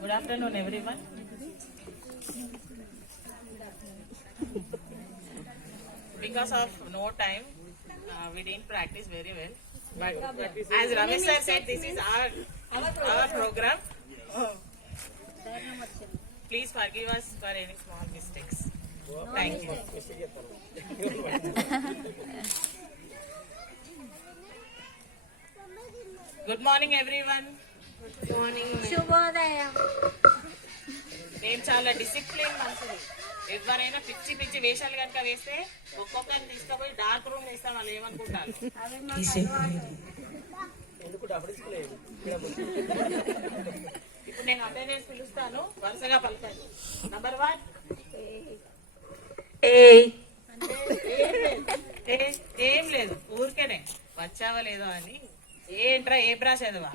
Good afternoon, everyone. Because of no time, we didn't practice very well. But as Ramesh sir said, this is our program. Please forgive us for any small mistakes. Thank you. Good morning, everyone. శుభోదయం. నేను చాలా discipline మనుషులు. ఎవరైనా పిచ్చి పిచ్చి వేషాలు కనుక వేస్తే ఒక్కొక్కరిని తీసుకుపోయి డార్క్ రూమ్ వేస్తాం. వాళ్ళు ఏమనుకుంటారు? ఇప్పుడు నేను అటెండెన్స్ పిలుస్తాను, వరుసగా పలకండి. నంబర్ 1 ఏం లేదు, ఊరికేనే వచ్చావా లేదో అని. ఏంట్రా ఏ బ్రాష్ ఎదవా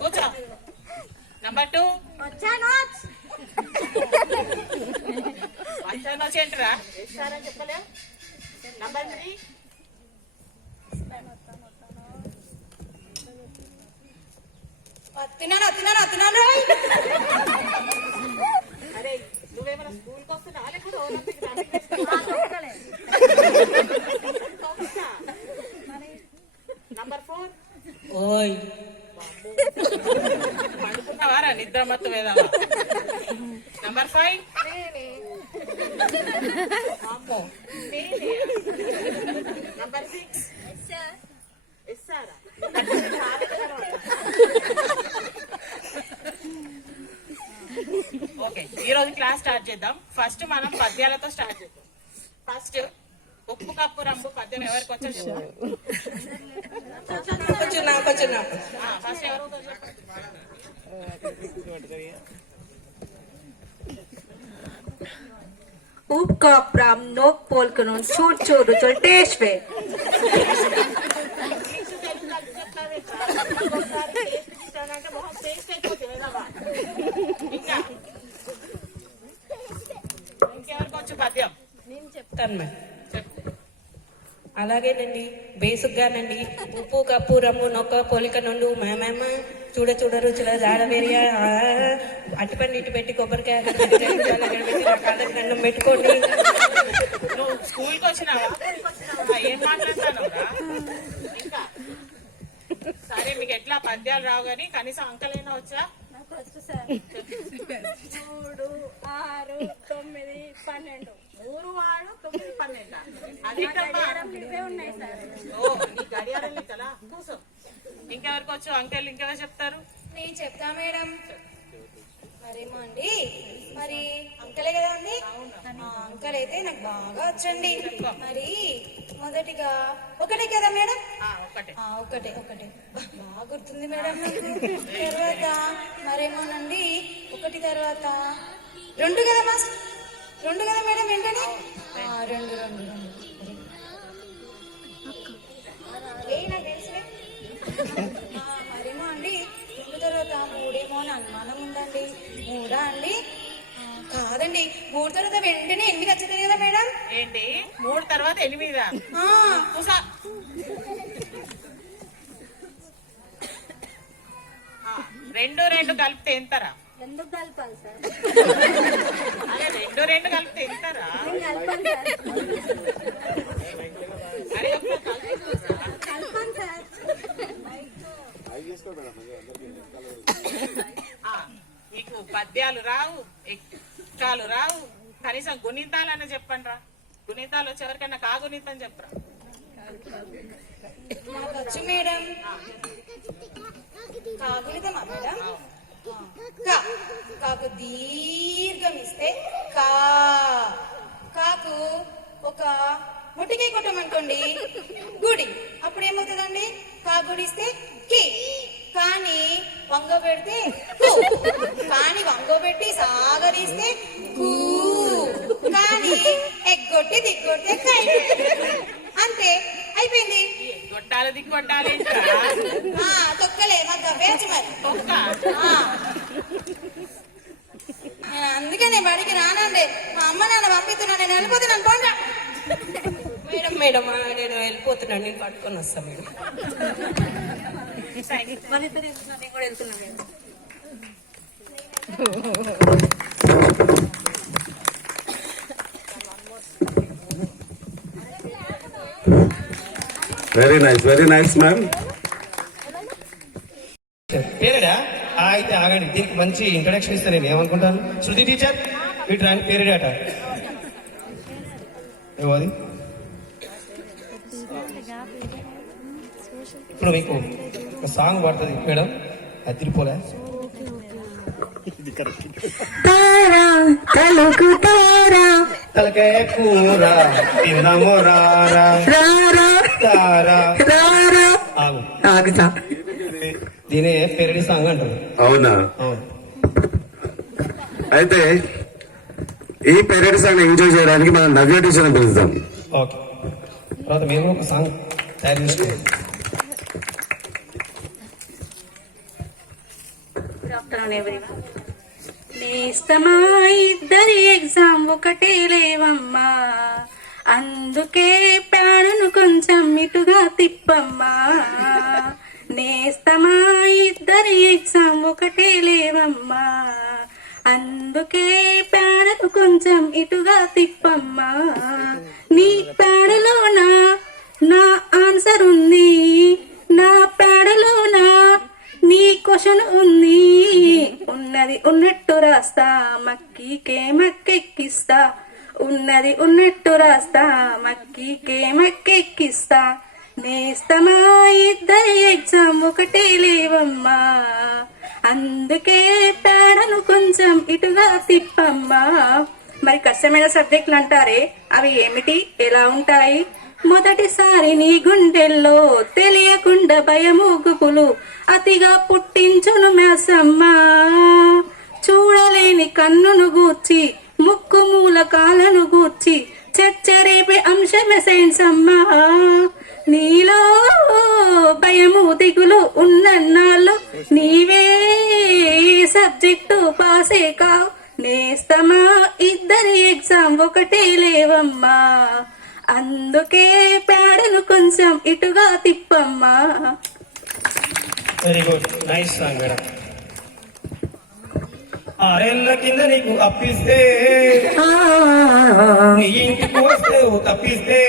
కూర్చో. నంబర్ 2 వచ్చాను ఏంట్రా వేస్తారని చెప్పలే. నంబర్ 3 వస్తున్నాను. అరే నువ్వేమైనా స్కూల్కి వస్తున్నా లేకపోతే ఒలింపిక్ నంబర్ 4 ఓయ్ పడుకున్నావారా నిద్ర మొత్తం వేదావా. నంబర్ 5 అమ్మో. నంబర్ 6 ఇస్తారా. ఓకే, ఈ రోజు క్లాస్ స్టార్ట్ చేద్దాం. ఫస్ట్ మనం పద్యాలతో స్టార్ట్ చేద్దాం. ఫస్ట్ ఉప్పు కప్పు రంబు పద్యం ఎవరికి వచ్చా ఫస్ట్ ఎవరు Uppkapram nokkpolkanon surcsórucsol tésvé. ఇంకెవరికి వచ్చు పద్యం? నేను చెప్తాను మేడం. అలాగేనండి, బేసిక్గానండి. ఉప్పు కప్పు రమ్ము నొక్క పోలిక నుండు మేమేమ చూడ చూడ రుచుల జాడవేరియా అటుపండి ఇటు పెట్టి కొబ్బరికాయ గన్నం పెట్టుకోండి. నువ్వు స్కూల్కి వచ్చినావా? ఏం మాట్లాడతాను? ఇంకా సరే, మీకు ఎట్లా పద్యాలు రావు కానీ కనీసం అంకలైనా వచ్చా? 3, 6, 9, 12. 3, 6, 9, 12 ఇవే ఉన్నాయి సార్. ఓ నీ గడియారం కదా కూర్చో. ఇంకెవరికి వచ్చు అంకెల్? ఇంకెవరు చెప్తారు? నేను చెప్తా మేడం. మరేమో అండి, మరి అంకలే కదా అండి. అంకల్ అయితే నాకు బాగా వచ్చండి. మరి మొదటిగా ఒకటే కదా మేడం? ఒకటే బాగా గుర్తుంది మేడం. తర్వాత మరేమోనండి, 1 తర్వాత 2 కదా మాస్టర్? 2 కదా మేడం? వెంటనే 2 నాకు తెలుసులే. మరేమో అండి, 2 తర్వాత 3 ఏమో అని అనుమానం ఉందండి. 3 అండి? కాదండి, 3 తర్వాత వెంటనే 8 వచ్చింది కదా మేడం? ఏంటి 3 తర్వాత 8? 2 కలిపితే ఎంతరా? ఎందుకు కలపాలి సార్? అదే 2 కలిపితే ఎంతరా? అరే కలపండి సార్. మీకు పద్యాలు రావు, ఎక్కాలు రావు, కనీసం గుణితాలన్నా చెప్పండి రా. గుణితాలు వచ్చేవరికైనా కాగుణితం చెప్పరా. నాకు వచ్చు మేడం. కాగుణితమా మేడం? కాకు దీర్ఘం ఇస్తే కాకు ఒక ముట్టికాయ కొట్టమనుకోండి గుడి, అప్పుడు ఏమవుతుందండి? కాగుడిస్తే కి. కానీ వంగ పెడితే కానీ వంగ పెట్టి సాగరిస్తే కూ. కానీ ఎగ్గొట్టి దిగ్గొడితే కై. అంతే, అయిపోయింది. గొట్టాలు దిగ్గొట్టాలి తొక్కలే మాకు వేచి మరి తొక్క. అందుకే నేను బడికి రానండి. మా అమ్మ నాన్న పంపిస్తున్నాను, నేను వెళ్ళిపోతున్నాను. పోండి. మేడం నేను వెళ్ళిపోతున్నాను, నేను పట్టుకొని వస్తాను మేడం. Very nice ma'am. పేరేడా అయితే ఆగండి, దీనికి మంచి ఇంట్రడక్షన్ ఇస్తే నేను ఏమనుకుంటాను. శృతి టీచర్ వీటి రాని పేరేడే అట ఏమో అది. ఇప్పుడు మీకు ఒక సాంగ్ పడుతుంది మేడం, అది తిరిగిపోలే. తారా తలుకు తారా తలకాయ కూర తిందామో రారా రారా తారా రారా ఆగు. ఆగుతా. దీనే పేరడి సాంగ్ అంటారు. అవునా? అవును. అయితే ఈ పెరేడ్ సాంగ్ ఎంజాయ్ చేయడానికి మనం నవ్య టీచర్ని పిలుస్తాం. ఓకే, తర్వాత మేము ఒక సాంగ్ తయారు చేసుకున్నాం. నేస్తమా ఇద్దరి ఎగ్జామ్ ఒకటే లేవమ్మా, అందుకే ప్యాడును కొంచెం ఇటుగా తిప్పమ్మా. నేస్తమా ఇద్దరి ఎగ్జామ్ ఒకటే లేవమ్మా, అందుకే ప్యాడును కొంచెం ఇటుగా తిప్పమ్మా. నీ ప్యాడులోనా నా ఆన్సర్ ఉంది, నా ప్యాడులోనా నీ క్వశ్చన్ ఉంది. ఉన్నది ఉన్నట్టు రాస్తా మక్కీకే మక్కెక్కిస్తా, ఉన్నది ఉన్నట్టు రాస్తా మక్కీకే మక్కెక్కిస్తా. నేస్తమా ఇద్దరి ఎగ్జామ్ ఒకటే లేవమ్మా, అందుకే పేడను కొంచెం ఇటుగా తిప్పమ్మా. మరి కష్టమైన సబ్జెక్టులు అంటారే, అవి ఏమిటి, ఎలా ఉంటాయి? మొదటిసారి నీ గుండెల్లో తెలియకుండా భయము గుబులు అతిగా పుట్టించును మ్యాసమ్మా. చూడలేని కన్నును గూర్చి ముక్కు మూల కాలను గూర్చి చర్చరేపే అంశమే సైన్స్ అమ్మా. నీలో భయము దిగులు ఉన్నన్నాళ్ళు నీవే సబ్జెక్టు పాసే కావు. నేస్తమా ఇద్దరి ఎగ్జామ్ ఒకటే లేవమ్మా, అందుకే పేడను కొంచెం ఇటుగా తిప్పమ్మా. Very good, nice song madam. 6 ఏళ్ల కింద నీకు అప్పిస్తే నీ ఇంటికి వస్తే తప్పిస్తే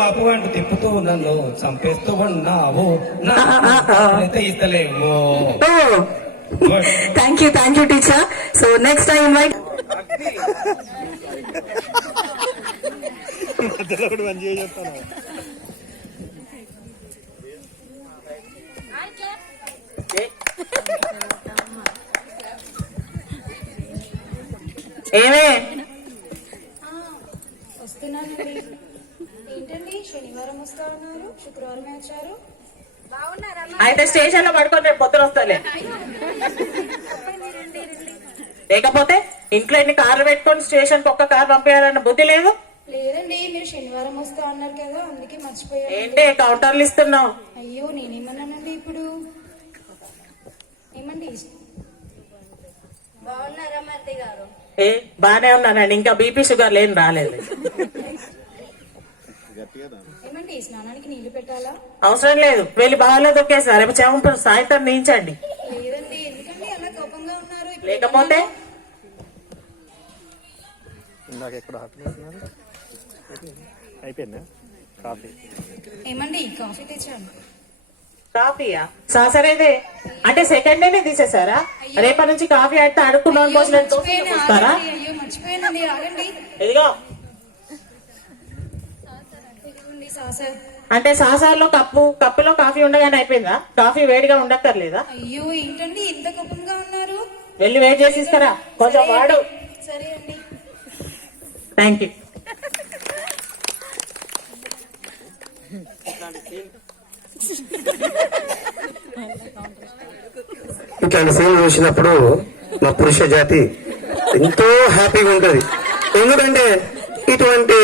మాపు అంటూ తిప్పుతూ నన్ను చంపేస్తూ ఉన్నావు, అయితే ఇస్తలేమో. Thank you teacher. So next I invite ఏమే వస్తున్నానండి. ఏంటండి శనివారం వస్తారన్నారు, శుక్రవారమే వచ్చారు. అయితే స్టేషన్ లో పడుకొని రేపు పొద్దున వస్తాలే, లేకపోతే ఇంట్లో ఎన్ని కార్లు పెట్టుకొని స్టేషన్ కి ఒక్క కారు పంపించాలన్న బుద్ధి లేదు. లేదండి, మీరు శనివారం వస్తా అన్నారు కదా, అందుకే మర్చిపోయాను. ఏంటి కౌంటర్లు ఇస్తున్నావు? అయ్యో నేనేమన్నానండి ఇప్పుడు? ఏమండి బాగున్నారా మర్ది గారు? బానే ఉన్నానండి, ఇంకా బీపీ షుగర్ లేని రాలేదు. ఏమండి స్నానానికి నీళ్లు పెట్టాలా? అవసరం లేదు, వెళ్ళి బాగా దొక్కేసా, రేపు చెంపు సాయంత్రం నీయించండి. లేదండి, ఎందుకండి అలా కోపంగా ఉన్నారు? లేకపోతే ఏమండి కాఫీ తెచ్చాను. కాఫీయా? సరేదే అంటే సెకండ్ డేనే తీసేసారా? రేపటి నుంచి కాఫీ అంటే అడుక్కున్నాను వస్తారా? అయ్యో మర్చిపోయానండి, ఆగండి. ఇదిగో సాసర్. అంటే సాసార్లో కప్పులో కాఫీ ఉండగానే అయిపోయిందా? కాఫీ వేడిగా ఉండక్కర్లేదా? అయ్యో ఏంటండి ఇంత కోపంగా ఉన్నారు? వెళ్ళి వెయిట్ చేసి ఇస్తారా కొంచెం వాడు. సరే అండి. Thank you. ఇట్లాంటి సీన్ చూసినప్పుడు మా పురుష జాతి ఎంతో హ్యాపీగా ఉంటది. ఎందుకంటే ఇటువంటి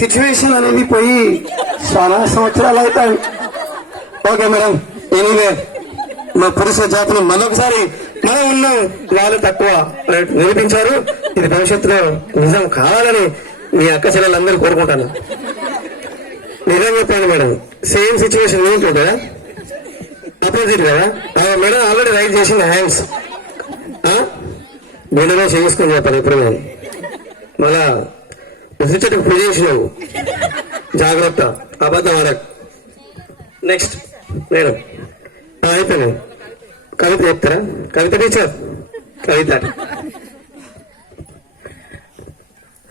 సిచ్యువేషన్ అనేది పోయి చాలా సంవత్సరాలు అవుతాయి. ఓకే మేడం, ఎనీవే మా పురుష జాతిని మరొకసారి మనం ఉన్నాం, వాళ్ళు తక్కువ నిరూపించారు. ఇది భవిష్యత్తులో నిజం కావాలని మీ అక్క చెల్లెలందరూ కోరుకుంటాను. నిజంగా చెప్పాను మేడం, సేమ్ సిచ్యువేషన్ ఉంటుంది కదా, అపోజిట్ కదా. మేడం ఆల్రెడీ రైట్ చేసిన హ్యాండ్స్ బిడ్డలో చేసుకొని చెప్పాను. ఇప్పుడు నేను మళ్ళా చెట్టుకు పూజ చేసినావు, జాగ్రత్త, అబద్ధం ఆడకు. నెక్స్ట్ మేడం అయిపోయాను. కవిత చెప్తారా? కవిత టీచర్, కవిత.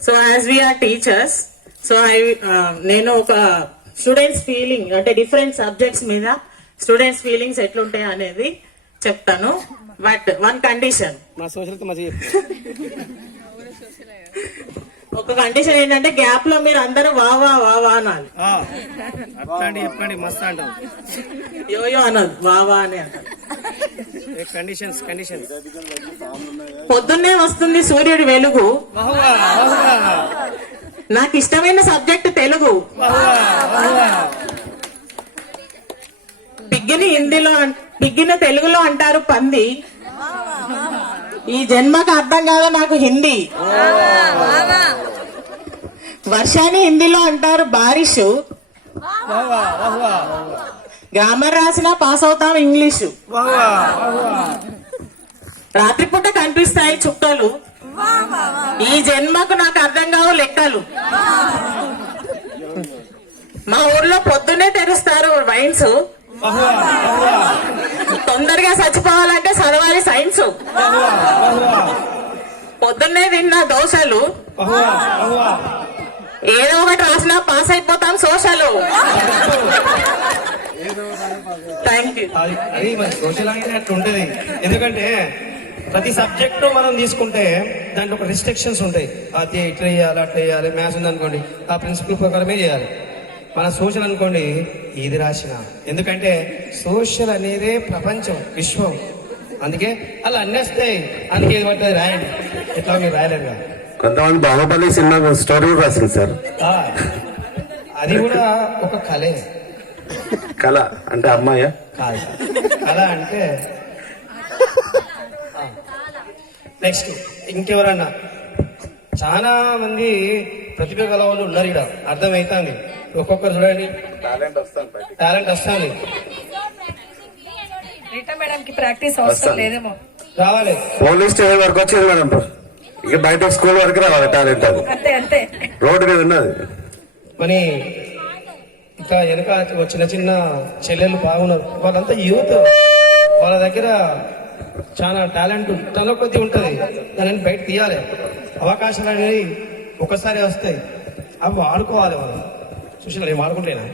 So as we are teachers, so నేను ఒక స్టూడెంట్స్ ఫీలింగ్ అంటే డిఫరెంట్ సబ్జెక్ట్స్ మీద స్టూడెంట్స్ ఫీలింగ్స్ ఎట్లుంటాయి అనేది చెప్తాను. బట్ వన్ కండిషన్, మా సోషల్ మంచిగా ఒక కండిషన్ ఏంటంటే గ్యాప్ లో మీరు అందరూ వావా వావా అనాలి. చెప్పండి మస్తు అంటాం. యోయో అనదు, వావా అని అంటారు. కండిషన్స్ పొద్దున్నే వస్తుంది సూర్యుడి వెలుగు, నాకు ఇష్టమైన సబ్జెక్ట్ తెలుగు, పిగ్గిన తెలుగులో అంటారు పంది, ఈ జన్మకు అర్థం కాదు నాకు హిందీ, వర్షాన్ని హిందీలో అంటారు బారిషు, గ్రామర్ రాసినా పాస్ అవుతాం ఇంగ్లీషు, రాత్రిపూట కనిపిస్తాయి చుక్కలు, ఈ జన్మకు నాకు అర్థం కావు లెక్కలు, మా ఊర్లో పొద్దున్నే తెరుస్తారు వైన్స్, తొందరగా చచ్చిపోవాలంటే చదవాలి సైన్స్, పొద్దున్నే తిన్న దోశలు, ఏదో ఒకటి రాసినా పాస్ అయిపోతాం సోషల్. Thank you. అది మరి సోషల్ అనేది అట్లా ఉంటుంది. ఎందుకంటే ప్రతి సబ్జెక్టు మనం తీసుకుంటే దాంట్లో ఒక రిస్ట్రిక్షన్స్ ఉంటాయి. అది ఇట్లా చేయాలి, అట్లా చేయాలి. మ్యాథ్స్ ఉంది అనుకోండి, ఆ ప్రిన్సిపల్ ప్రకారమే చేయాలి. మన సోషల్ అనుకోండి, ఇది రాసిన. ఎందుకంటే సోషల్ అనేదే ప్రపంచం, విశ్వం. అందుకే అలా అన్నేస్తాయి. అందుకే ఏది పడుతుంది రాయండి, ఎట్లా మీరు రాయలేరు కదా. కొంతమంది బాహుబలి సినిమా స్టోరీ రాసింది సార్. అది కూడా ఒక కళే. కళ అంటే అమ్మాయ కాదు, కళ అంటే. నెక్స్ట్ ఇంకెవరన్నా చాలా మంది ప్రతిభ గల వాళ్ళు ఉన్నారు ఇక్కడ, అర్థమవుతుంది. ఒక్కొక్కరు చూడండి టాలెంట్ వస్తుంది. ప్రాక్టీస్ అవసరం లేదేమో, రావాలి. పోలీస్ స్టేషన్ వరకు వచ్చింది మేడం, ఇక బయట స్కూల్ వరకు రావాలి టాలెంట్. అది అంతే రోడ్డు మీద ఉన్నది. మరి ఇంకా వెనక చిన్న చిన్న చెల్లెలు బాగున్నారు, వాళ్ళంతా యూత్. వాళ్ళ దగ్గర చాలా టాలెంట్ తన కొద్ది ఉంటుంది, దానిని బయట తీయాలి. అవకాశాలు అనేవి ఒకసారి వస్తాయి, అవి వాడుకోవాలి. మనం చూసి వాడుకుంటేనా.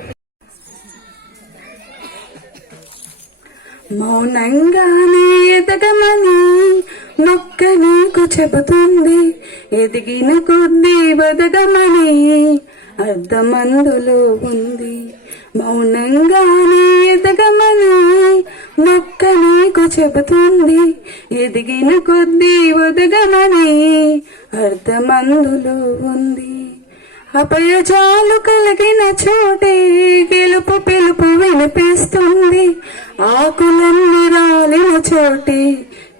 మౌనంగానే ఎదగమని మొక్క నీకు చెబుతుంది, ఎదిగిన కొద్దీ బదగమని అర్థమందులో ఉంది. మౌనంగానే ఎదగమని మొక్క నీకు చెబుతుంది, ఎదిగిన కొద్దీ బదగమని అర్థమందులో ఉంది. అపయజాలు కలిగిన చోటే గెలుపు పిలుపు వినిపిస్తుంది, ఆకులన్నీ రాలిన చోటే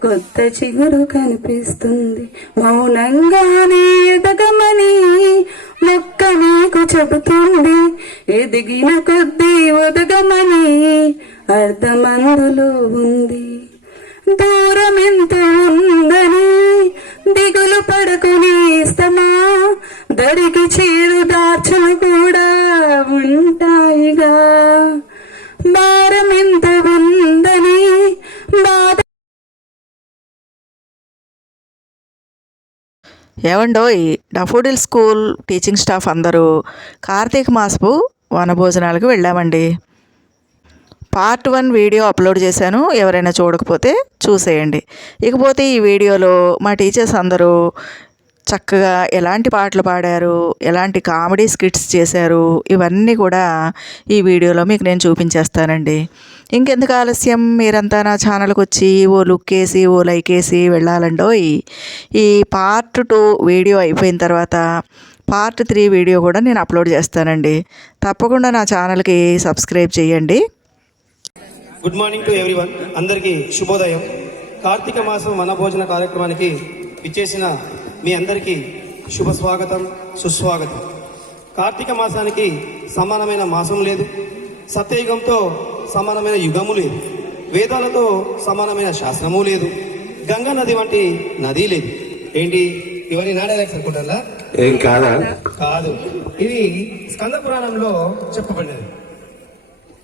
కొత్త చిగురు కనిపిస్తుంది. మౌనంగానే ఎదగమని మొక్క నీకు చెబుతుంది, ఎదిగిన కొద్దీ ఒదగమని అర్థమందులో ఉంది. దూరం ఎంత ఉందని దిగులు పడకుని ఇస్తమా, దరికి చేరు దార్చులు కూడా ఉంటాయిగా. భారం ఎంత ఉందని బాధ. ఏవండోయ్, డఫోడిల్ స్కూల్ టీచింగ్ స్టాఫ్ అందరూ కార్తీక మాసపు వనభోజనాలకు వెళ్ళామండి. పార్ట్ 1 వీడియో అప్లోడ్ చేశాను, ఎవరైనా చూడకపోతే చూసేయండి. ఇకపోతే ఈ వీడియోలో మా టీచర్స్ అందరూ చక్కగా ఎలాంటి పాటలు పాడారు, ఎలాంటి కామెడీ స్కిట్స్ చేశారు, ఇవన్నీ కూడా ఈ వీడియోలో మీకు నేను చూపించేస్తానండి. ఇంకెందుకు ఆలస్యం, మీరంతా నా ఛానల్కి వచ్చి ఓ లుక్ వేసి ఓ లైక్ వేసి వెళ్ళాలండోయ్. ఈ పార్ట్ 2 వీడియో అయిపోయిన తర్వాత పార్ట్ 3 వీడియో కూడా నేను అప్లోడ్ చేస్తానండి. తప్పకుండా నా ఛానల్కి సబ్స్క్రైబ్ చేయండి. Good morning to everyone. అందరికీ శుభోదయం. కార్తీక మాసం వనభోజన కార్యక్రమానికి ఇచ్చేసిన మీ అందరికీ శుభ స్వాగతం, సుస్వాగతం. కార్తీక మాసానికి సమానమైన మాసం లేదు, సత్యయుగంతో సమానమైన యుగము లేదు, వేదాలతో సమానమైన శాస్త్రము లేదు, గంగా నది వంటి నది లేదు. ఏంటి ఇవన్నీ నా డైలాగ్స్ అనుకుంటారా? ఏం కాదా? కాదు, ఇది స్కంద పురాణంలో చెప్పబడినది.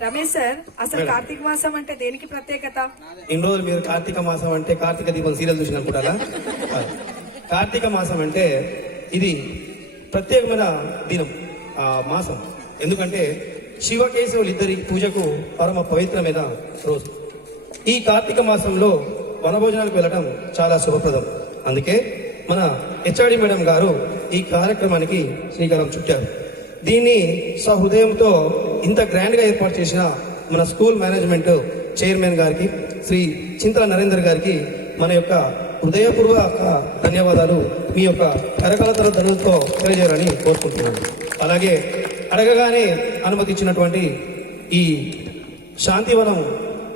రమేష్ సార్, అసలు కార్తీక మాసం అంటే దేనికి ప్రత్యేకత? ఇన్ని రోజులు మీరు కార్తీక మాసం అంటే కార్తీక దీపం సీరియల్ చూసిన అనుకుంటారా? కాదు. కార్తీక మాసం అంటే ఇది ప్రత్యేకమైన దినం, మాసం. ఎందుకంటే శివకేశవులు ఇద్దరి పూజకు పరమ పవిత్రమైన రోజు. ఈ కార్తీక మాసంలో వనభోజనాలకు వెళ్ళడం చాలా శుభప్రదం. అందుకే మన హెచ్ఆర్డి మేడం గారు ఈ కార్యక్రమానికి శ్రీకారం చుట్టారు. దీన్ని సహృదయంతో ఇంత గ్రాండ్ గా ఏర్పాటు చేసిన మన స్కూల్ మేనేజ్మెంట్ చైర్మన్ గారికి, శ్రీ చింతల నరేందర్ గారికి మన యొక్క హృదయపూర్వక ధన్యవాదాలు మీ యొక్క కరకలతల ధనులతో తెలియజేయాలని కోరుకుంటున్నాను. అలాగే అడగగానే అనుమతి ఇచ్చినటువంటి ఈ శాంతివనం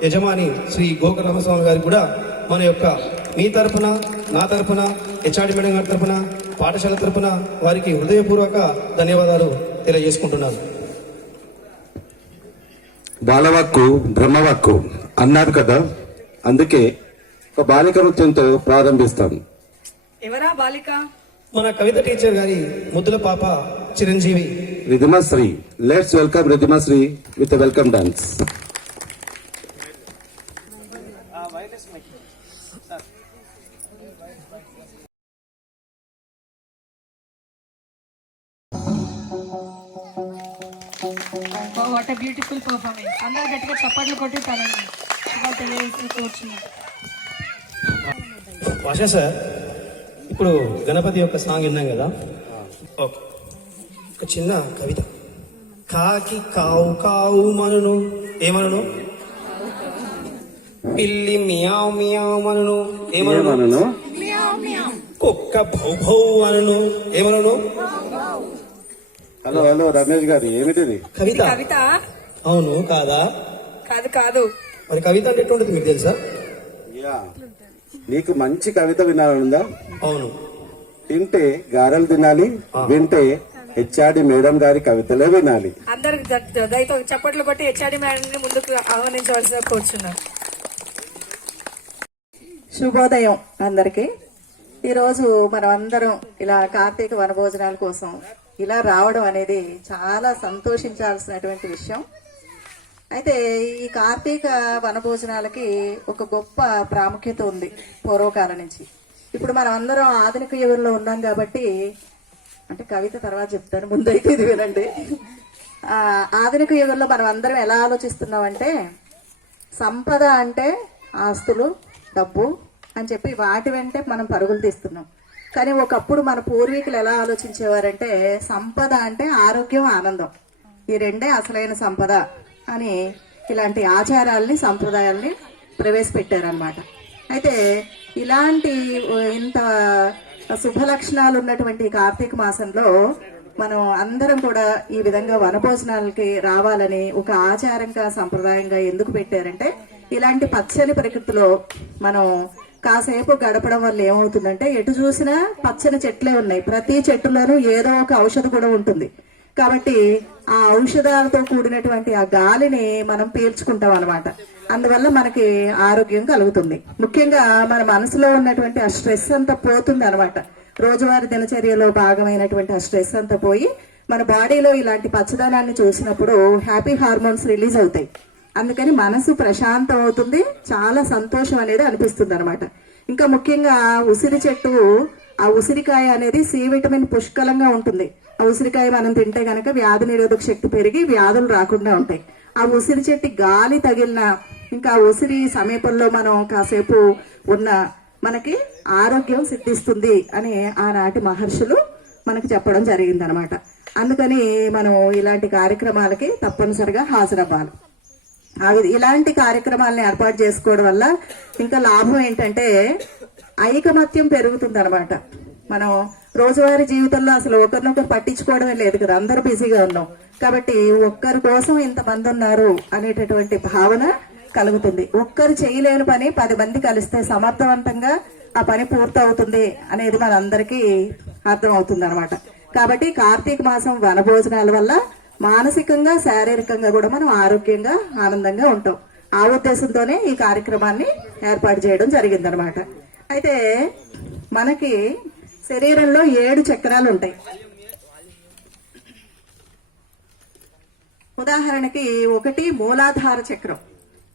యజమాని శ్రీ గోకర్ రామస్వామి గారికి కూడా మన యొక్క మీ తరఫున, నా తరఫున, హెచ్ఆర్డి మేడం గారి తరఫున, పాఠశాల తరఫున వారికి హృదయపూర్వక ధన్యవాదాలు తెలియజేసుకుంటున్నాను. బాలవాక్కు బ్రహ్మవాక్కు అన్నారు కదా, అందుకే ఒక బాలిక నృత్యంతో ప్రారంభిస్తాం. ఎవరా బాలిక? మన కవిత టీచర్ గారి ముద్దుల పాప చిరంజీవి Ridhimashri. Let's welcome Ridhimashri with welcome dance. What a beautiful performance. అందరూ గట్టిగా చప్పట్లు కొట్టి తనని కూర్చున్నారు. భాష సార్, ఇప్పుడు గణపతి యొక్క సాంగ్ విన్నాం కదా, ఒక చిన్న కవిత. కాకి కావు కావు మనును ఏమనును, పిల్లి మియావ్ మియావ్ మనును ఏమనును, కుక్క భౌ భౌ అనును ఏమనును. హలో హలో రమేష్ గారు, ఏమిటిది? కవిత. కవిత? అవును కాదా? కాదు కాదు. మరి కవిత అంటే ఎట్లుంటుంది మీకు తెలుసా? నీకు మంచి కవిత వినాలనుందా? అవును. తింటే గారెలు తినాలి, వింటే హెచ్ఆర్డి మేడం గారి కవితలే వినాలి. అందరు దయతో చప్పట్లు కొట్టి హెచ్ఆర్డి మేడం ముందుకు ఆహ్వానించవలసిన కూర్చున్నారు. శుభోదయం అందరికి. ఈరోజు మనం అందరం ఇలా కార్తీక వనభోజనాల కోసం ఇలా రావడం అనేది చాలా సంతోషించాల్సినటువంటి విషయం. అయితే ఈ కార్తీక వనభోజనాలకి ఒక గొప్ప ప్రాముఖ్యత ఉంది పూర్వకాలం నుంచి. ఇప్పుడు మనం అందరం ఆధునిక యుగంలో ఉన్నాం కాబట్టి, అంటే కవిత తర్వాత చెప్తాను, ముందైతే ఇది వినండి. ఆధునిక యుగంలో మనం అందరం ఎలా ఆలోచిస్తున్నామంటే, సంపద అంటే ఆస్తులు, డబ్బు అని చెప్పి వాటి వెంటే మనం పరుగులు తీస్తున్నాం. కానీ ఒకప్పుడు మన పూర్వీకులు ఎలా ఆలోచించేవారంటే, సంపద అంటే ఆరోగ్యం, ఆనందం, ఈ రెండే అసలైన సంపద అని ఇలాంటి ఆచారాల్ని, సంప్రదాయాల్ని ప్రవేశపెట్టారనమాట. అయితే ఇలాంటి ఇంత శుభ లక్షణాలు ఉన్నటువంటి కార్తీక మాసంలో మనం అందరం కూడా ఈ విధంగా వనభోజనాలకి రావాలని ఒక ఆచారంగా, సంప్రదాయంగా ఎందుకు పెట్టారంటే, ఇలాంటి పచ్చని ప్రకృతిలో మనం కాసేపు గడపడం వల్ల ఏమవుతుందంటే, ఎటు చూసినా పచ్చని చెట్లే ఉన్నాయి, ప్రతి చెట్టులోనూ ఏదో ఒక ఔషధం కూడా ఉంటుంది. కాబట్టి ఆ ఔషధాలతో కూడినటువంటి ఆ గాలిని మనం పీల్చుకుంటాం అనమాట. అందువల్ల మనకి ఆరోగ్యం కలుగుతుంది. ముఖ్యంగా మన మనసులో ఉన్నటువంటి ఆ స్ట్రెస్ అంతా పోతుంది అనమాట. రోజువారీ దినచర్యలో భాగమైనటువంటి ఆ స్ట్రెస్ అంతా పోయి మన బాడీలో ఇలాంటి పచ్చదనాన్ని చూసినప్పుడు హ్యాపీ హార్మోన్స్ రిలీజ్ అవుతాయి. అందుకని మనసు ప్రశాంతం అవుతుంది, చాలా సంతోషం అనేది అనిపిస్తుంది అనమాట. ఇంకా ముఖ్యంగా ఉసిరి చెట్టు, ఆ ఉసిరికాయ అనేది సి విటమిన్ పుష్కలంగా ఉంటుంది. ఆ ఉసిరికాయ మనం తింటే కనుక వ్యాధి నిరోధక శక్తి పెరిగి వ్యాధులు రాకుండా ఉంటాయి. ఆ ఉసిరి చెట్టు గాలి తగిలిన, ఇంకా ఉసిరి సమీపంలో మనం కాసేపు ఉన్న మనకి ఆరోగ్యం సిద్ధిస్తుంది అని ఆనాటి మహర్షులు మనకి చెప్పడం జరిగింది అనమాట. అందుకని మనం ఇలాంటి కార్యక్రమాలకి తప్పనిసరిగా హాజరవ్వాలి. ఇలాంటి కార్యక్రమాలను ఏర్పాటు చేసుకోవడం వల్ల ఇంకా లాభం ఏంటంటే, ఐకమత్యం పెరుగుతుంది అనమాట. మనం రోజువారీ జీవితంలో అసలు ఒకరినొకరు పట్టించుకోవడమే లేదు కదా, అందరూ బిజీగా ఉన్నాం. కాబట్టి ఒక్కరి కోసం ఇంతమంది ఉన్నారు అనేటటువంటి భావన కలుగుతుంది. ఒక్కరు చేయలేని పని 10 మంది కలిస్తే సమర్థవంతంగా ఆ పని పూర్తవుతుంది అనేది మనందరికీ అర్థం అవుతుంది అనమాట. కాబట్టి కార్తీక మాసం వనభోజనాల వల్ల మానసికంగా శారీరకంగా కూడా మనం ఆరోగ్యంగా ఆనందంగా ఉంటాం. ఆ ఉద్దేశంతోనే ఈ కార్యక్రమాన్ని ఏర్పాటు చేయడం జరిగిందనమాట. అయితే మనకి శరీరంలో 7 చక్రాలు ఉంటాయి. ఉదాహరణకి ఒకటి మూలాధార చక్రం.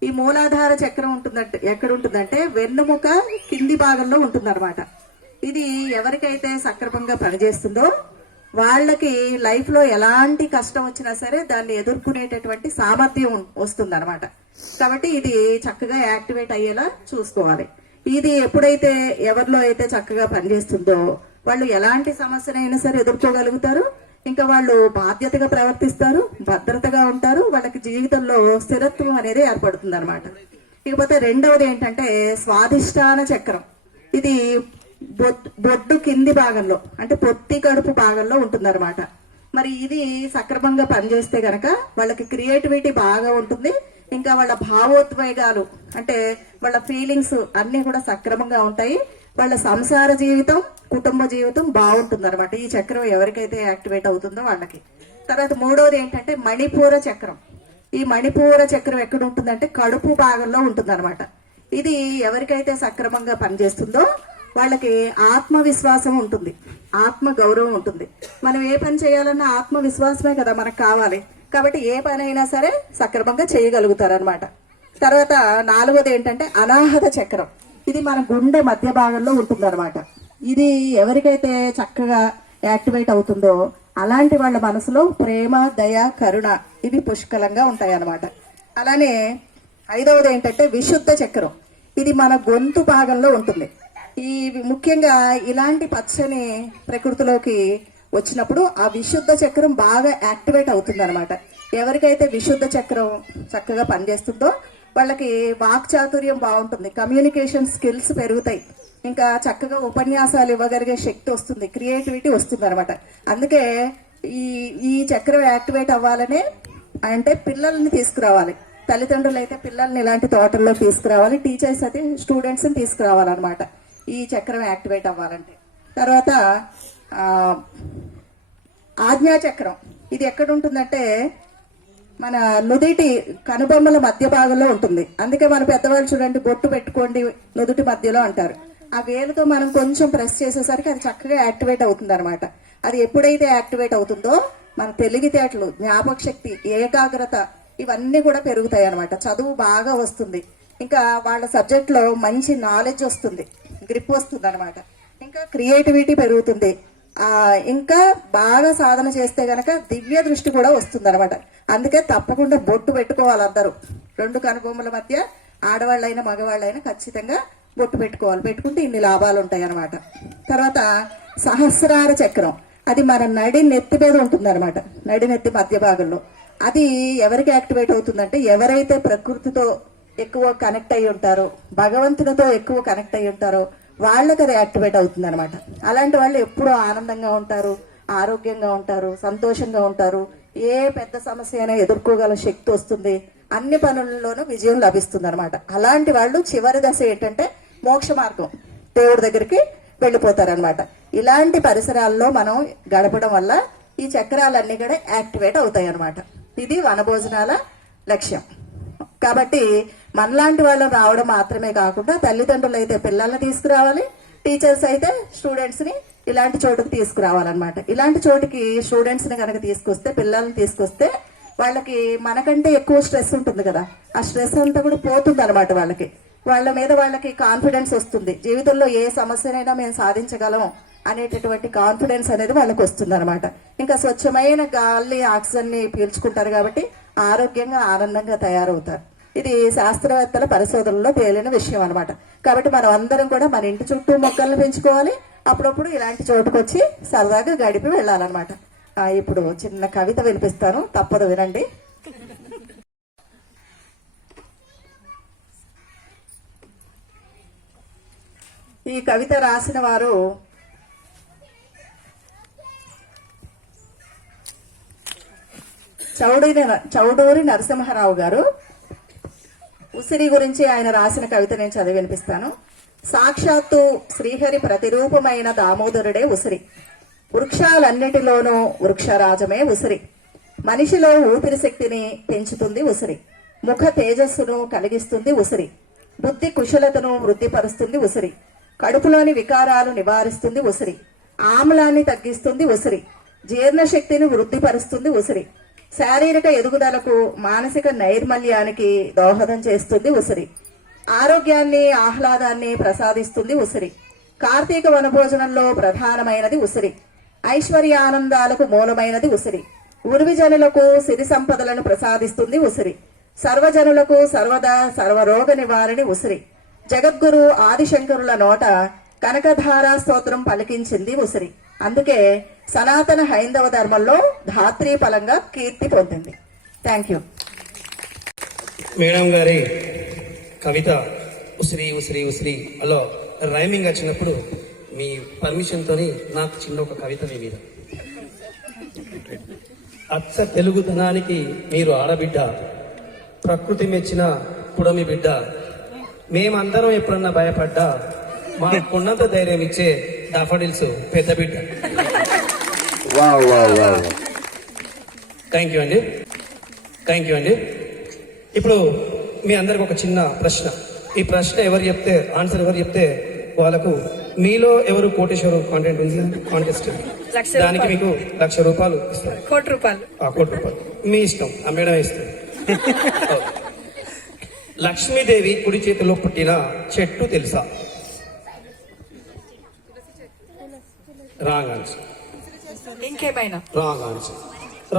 ఈ మూలాధార చక్రం ఉంటుందంటే ఎక్కడ ఉంటుందంటే వెన్నుముక కింది భాగంలో ఉంటుందన్నమాట. ఇది ఎవరికైతే సక్రమంగా పనిచేస్తుందో వాళ్ళకి లైఫ్ లో ఎలాంటి కష్టం వచ్చినా సరే దాన్ని ఎదుర్కొనేటటువంటి సామర్థ్యం వస్తుందన్నమాట. కాబట్టి ఇది చక్కగా యాక్టివేట్ అయ్యేలా చూసుకోవాలి. ఇది ఎప్పుడైతే ఎవరిలో అయితే చక్కగా పనిచేస్తుందో వాళ్ళు ఎలాంటి సమస్యనైనా సరే ఎదుర్కోగలుగుతారు. ఇంకా వాళ్ళు బాధ్యతగా ప్రవర్తిస్తారు, భద్రతగా ఉంటారు, వాళ్ళకి జీవితంలో స్థిరత్వం అనేది ఏర్పడుతుంది అనమాట. ఇకపోతే రెండవది ఏంటంటే స్వాదిష్టాన చక్రం. ఇది బొడ్డు కింది భాగంలో అంటే పొత్తి కడుపు భాగంలో ఉంటుందన్నమాట. మరి ఇది సక్రమంగా పనిచేస్తే గనక వాళ్ళకి క్రియేటివిటీ బాగా ఉంటుంది. ఇంకా వాళ్ళ భావోద్వేగాలు అంటే వాళ్ళ ఫీలింగ్స్ అన్ని కూడా సక్రమంగా ఉంటాయి. వాళ్ళ సంసార జీవితం, కుటుంబ జీవితం బాగుంటుంది అనమాట. ఈ చక్రం ఎవరికైతే యాక్టివేట్ అవుతుందో వాళ్ళకి. తర్వాత మూడోది ఏంటంటే మణిపూర చక్రం. ఈ మణిపూర చక్రం ఎక్కడ ఉంటుందంటే కడుపు భాగంలో ఉంటుందన్నమాట. ఇది ఎవరికైతే సక్రమంగా పనిచేస్తుందో వాళ్ళకి ఆత్మవిశ్వాసం ఉంటుంది, ఆత్మ గౌరవం ఉంటుంది. మనం ఏ పని చేయాలన్నా ఆత్మవిశ్వాసమే కదా మనకు కావాలి. కాబట్టి ఏ పని అయినా సరే సక్రమంగా చేయగలుగుతారు అనమాట. తర్వాత నాలుగోది ఏంటంటే అనాహత చక్రం. ఇది మన గుండె మధ్య భాగంలో ఉంటుందన్నమాట. ఇది ఎవరికైతే చక్కగా యాక్టివేట్ అవుతుందో అలాంటి వాళ్ళ మనసులో ప్రేమ, దయ, కరుణ ఇవి పుష్కలంగా ఉంటాయి అన్నమాట. అలానే ఐదవది ఏంటంటే విశుద్ధ చక్రం. ఇది మన గొంతు భాగంలో ఉంటుంది. ఈ ముఖ్యంగా ఇలాంటి పచ్చని ప్రకృతిలోకి వచ్చినప్పుడు ఆ విశుద్ధ చక్రం బాగా యాక్టివేట్ అవుతుంది అనమాట. ఎవరికైతే విశుద్ధ చక్రం చక్కగా పనిచేస్తుందో వాళ్ళకి వాక్చాతుర్యం బాగుంటుంది, కమ్యూనికేషన్ స్కిల్స్ పెరుగుతాయి, ఇంకా చక్కగా ఉపన్యాసాలు ఇవ్వగలిగే శక్తి వస్తుంది, క్రియేటివిటీ వస్తుంది అనమాట. అందుకే ఈ చక్రం యాక్టివేట్ అవ్వాలనే అంటే పిల్లల్ని తీసుకురావాలి. తల్లిదండ్రులు అయితే పిల్లల్ని ఇలాంటి తోటల్లో తీసుకురావాలి, టీచర్స్ అయితే స్టూడెంట్స్ని తీసుకురావాలన్నమాట ఈ చక్రం యాక్టివేట్ అవ్వాలంటే. తర్వాత ఆజ్ఞాచక్రం. ఇది ఎక్కడ ఉంటుందంటే మన నుదిటి కనుబొమ్మల మధ్య భాగంలో ఉంటుంది. అందుకే మన పెద్దవాళ్ళు చూడండి బొట్టు పెట్టుకోండి నుదుటి మధ్యలో అంటారు. ఆ వేలుతో మనం కొంచెం ప్రెస్ చేసేసరికి అది చక్కగా యాక్టివేట్ అవుతుంది అనమాట. అది ఎప్పుడైతే యాక్టివేట్ అవుతుందో మన తెలివితేటలు, జ్ఞాపక శక్తి, ఏకాగ్రత ఇవన్నీ కూడా పెరుగుతాయి అనమాట. చదువు బాగా వస్తుంది, ఇంకా వాళ్ళ సబ్జెక్ట్ లో మంచి నాలెడ్జ్ వస్తుంది, గ్రిప్ వస్తుంది అనమాట. ఇంకా క్రియేటివిటీ పెరుగుతుంది. ఇంకా బాగా సాధన చేస్తే గనక దివ్య దృష్టి కూడా వస్తుంది అనమాట. అందుకే తప్పకుండా బొట్టు పెట్టుకోవాలి అందరూ. 2 కనుబొమ్మల మధ్య ఆడవాళ్ళైనా మగవాళ్ళైనా ఖచ్చితంగా బొట్టు పెట్టుకోవాలి. పెట్టుకుంటే ఇన్ని లాభాలు ఉంటాయి అనమాట. తర్వాత సహస్రార చక్రం. అది మన నడి నెత్తి మీద ఉంటుంది అనమాట, నడి నెత్తి మధ్య భాగంలో. అది ఎవరికి యాక్టివేట్ అవుతుందంటే ఎవరైతే ప్రకృతితో ఎక్కువ కనెక్ట్ అయి ఉంటారో, భగవంతునితో ఎక్కువ కనెక్ట్ అయి ఉంటారో వాళ్ళకి అది యాక్టివేట్ అవుతుంది అనమాట. అలాంటి వాళ్ళు ఎప్పుడూ ఆనందంగా ఉంటారు, ఆరోగ్యంగా ఉంటారు, సంతోషంగా ఉంటారు. ఏ పెద్ద సమస్య అయినా ఎదుర్కోగల శక్తి వస్తుంది, అన్ని పనుల్లోనూ విజయం లభిస్తుంది అనమాట. అలాంటి వాళ్ళు చివరి దశ ఏంటంటే మోక్ష మార్గం, దేవుడి దగ్గరికి వెళ్ళిపోతారనమాట. ఇలాంటి పరిసరాల్లో మనం గడపడం వల్ల ఈ చక్రాలన్నీ కూడా యాక్టివేట్ అవుతాయి అనమాట. ఇది వనభోజనాల లక్ష్యం. కాబట్టి మనలాంటి వాళ్ళు రావడం మాత్రమే కాకుండా తల్లిదండ్రులు అయితే పిల్లల్ని తీసుకురావాలి, టీచర్స్ అయితే స్టూడెంట్స్ ని ఇలాంటి చోటుకి తీసుకురావాలన్నమాట. ఇలాంటి చోటుకి స్టూడెంట్స్ ని కనుక తీసుకొస్తే, పిల్లల్ని తీసుకొస్తే వాళ్ళకి మనకంటే ఎక్కువ స్ట్రెస్ ఉంటుంది కదా, ఆ స్ట్రెస్ అంతా కూడా పోతుంది అనమాట. వాళ్ళ మీద వాళ్ళకి కాన్ఫిడెన్స్ వస్తుంది. జీవితంలో ఏ సమస్యనైనా మేము సాధించగలం అనేటటువంటి కాన్ఫిడెన్స్ అనేది వాళ్ళకి వస్తుంది అనమాట. ఇంకా స్వచ్ఛమైన గాలి, ఆక్సిజన్ ని పీల్చుకుంటారు కాబట్టి ఆరోగ్యంగా, ఆనందంగా తయారవుతారు. ఇది శాస్త్రవేత్తల పరిశోధనలో తేలిన విషయం అనమాట. కాబట్టి మనం అందరం కూడా మన ఇంటి చుట్టూ మొక్కలను పెంచుకోవాలి, అప్పుడప్పుడు ఇలాంటి చోటుకు వచ్చి సరదాగా గడిపి వెళ్ళాలన్నమాట. ఇప్పుడు చిన్న కవిత వినిపిస్తాను, తప్పదు వినండి. ఈ కవిత రాసిన వారు చౌడూరి నరసింహారావు గారు. ఉసిరి గురించి ఆయన రాసిన కవిత నేను చదివి వినిపిస్తాను. సాక్షాత్తు శ్రీహరి ప్రతిరూపమైన దామోదరుడే ఉసిరి, వృక్షాలన్నిటిలోనూ వృక్షరాజమే ఉసిరి. మనిషిలో ఊపిరి శక్తిని పెంచుతుంది ఉసిరి. ముఖ తేజస్సును కలిగిస్తుంది ఉసిరి. బుద్ధి కుశలతను వృద్ధిపరుస్తుంది ఉసిరి. కడుపులోని వికారాలు నివారిస్తుంది ఉసిరి. ఆమ్లాన్ని తగ్గిస్తుంది ఉసిరి. జీర్ణశక్తిని వృద్ధిపరుస్తుంది ఉసిరి. శారీరక ఎదుగుదలకు, మానసిక నైర్మల్యానికి దోహదం చేస్తుంది ఉసిరి. ఆరోగ్యాన్ని, ఆహ్లాదాన్ని ప్రసాదిస్తుంది ఉసిరి. కార్తీక వనభోజనంలో ప్రధానమైనది ఉసిరి. ఐశ్వర్యానందాలకు మూలమైనది ఉసిరి. ఉర్విజనులకు సిరి సంపదలను ప్రసాదిస్తుంది ఉసిరి. సర్వజనులకు సర్వదా సర్వరోగ నివారణి ఉసిరి. జగద్గురు ఆదిశంకరుల నోట కనకధారా స్తోత్రం పలికించింది ఉసిరి. అందుకే సనాతన హైందవ ధర్మంలో ధాత్రీ ఫలంగా కీర్తి పొందింది. Thank you. మేడం గారి కవిత ఉసిరి ఉసిరి ఉసిరి అలో రైమింగ్ వచ్చినప్పుడు మీ పర్మిషన్ తోని నాకు చిన్న ఒక కవిత మీ మీద. అచ్చ తెలుగుతనానికి మీరు ఆడబిడ్డ, ప్రకృతి మెచ్చిన పుడమి బిడ్డ, మేమందరం ఎప్పుడన్నా భయపడ్డా మా కొండంత ధైర్యం ఇచ్చే డాఫోడిల్స్ పెద్ద బిడ్డ. థ్యాంక్ యూ అండి, థ్యాంక్ యూ అండి. ఇప్పుడు మీ అందరికి ఒక చిన్న ప్రశ్న. ఈ ప్రశ్న ఎవరు చెప్తే, ఆన్సర్ ఎవరు చెప్తే వాళ్ళకు మీలో ఎవరు కోటేశ్వరు కాంటెంట్ ఉంది కాంటెస్ట్, దానికి మీకు ₹1,00,000 ఇస్తారు. ₹1,00,00,000. ₹1,00,00,000 మీ ఇష్టం, ఆ మేడమే ఇస్తారు. లక్ష్మీదేవి కుడి చేతిలో పుట్టిన చెట్టు తెలుసా? Wrong answer. ఇంకేమైనా రాంగ్ ఆన్సర్.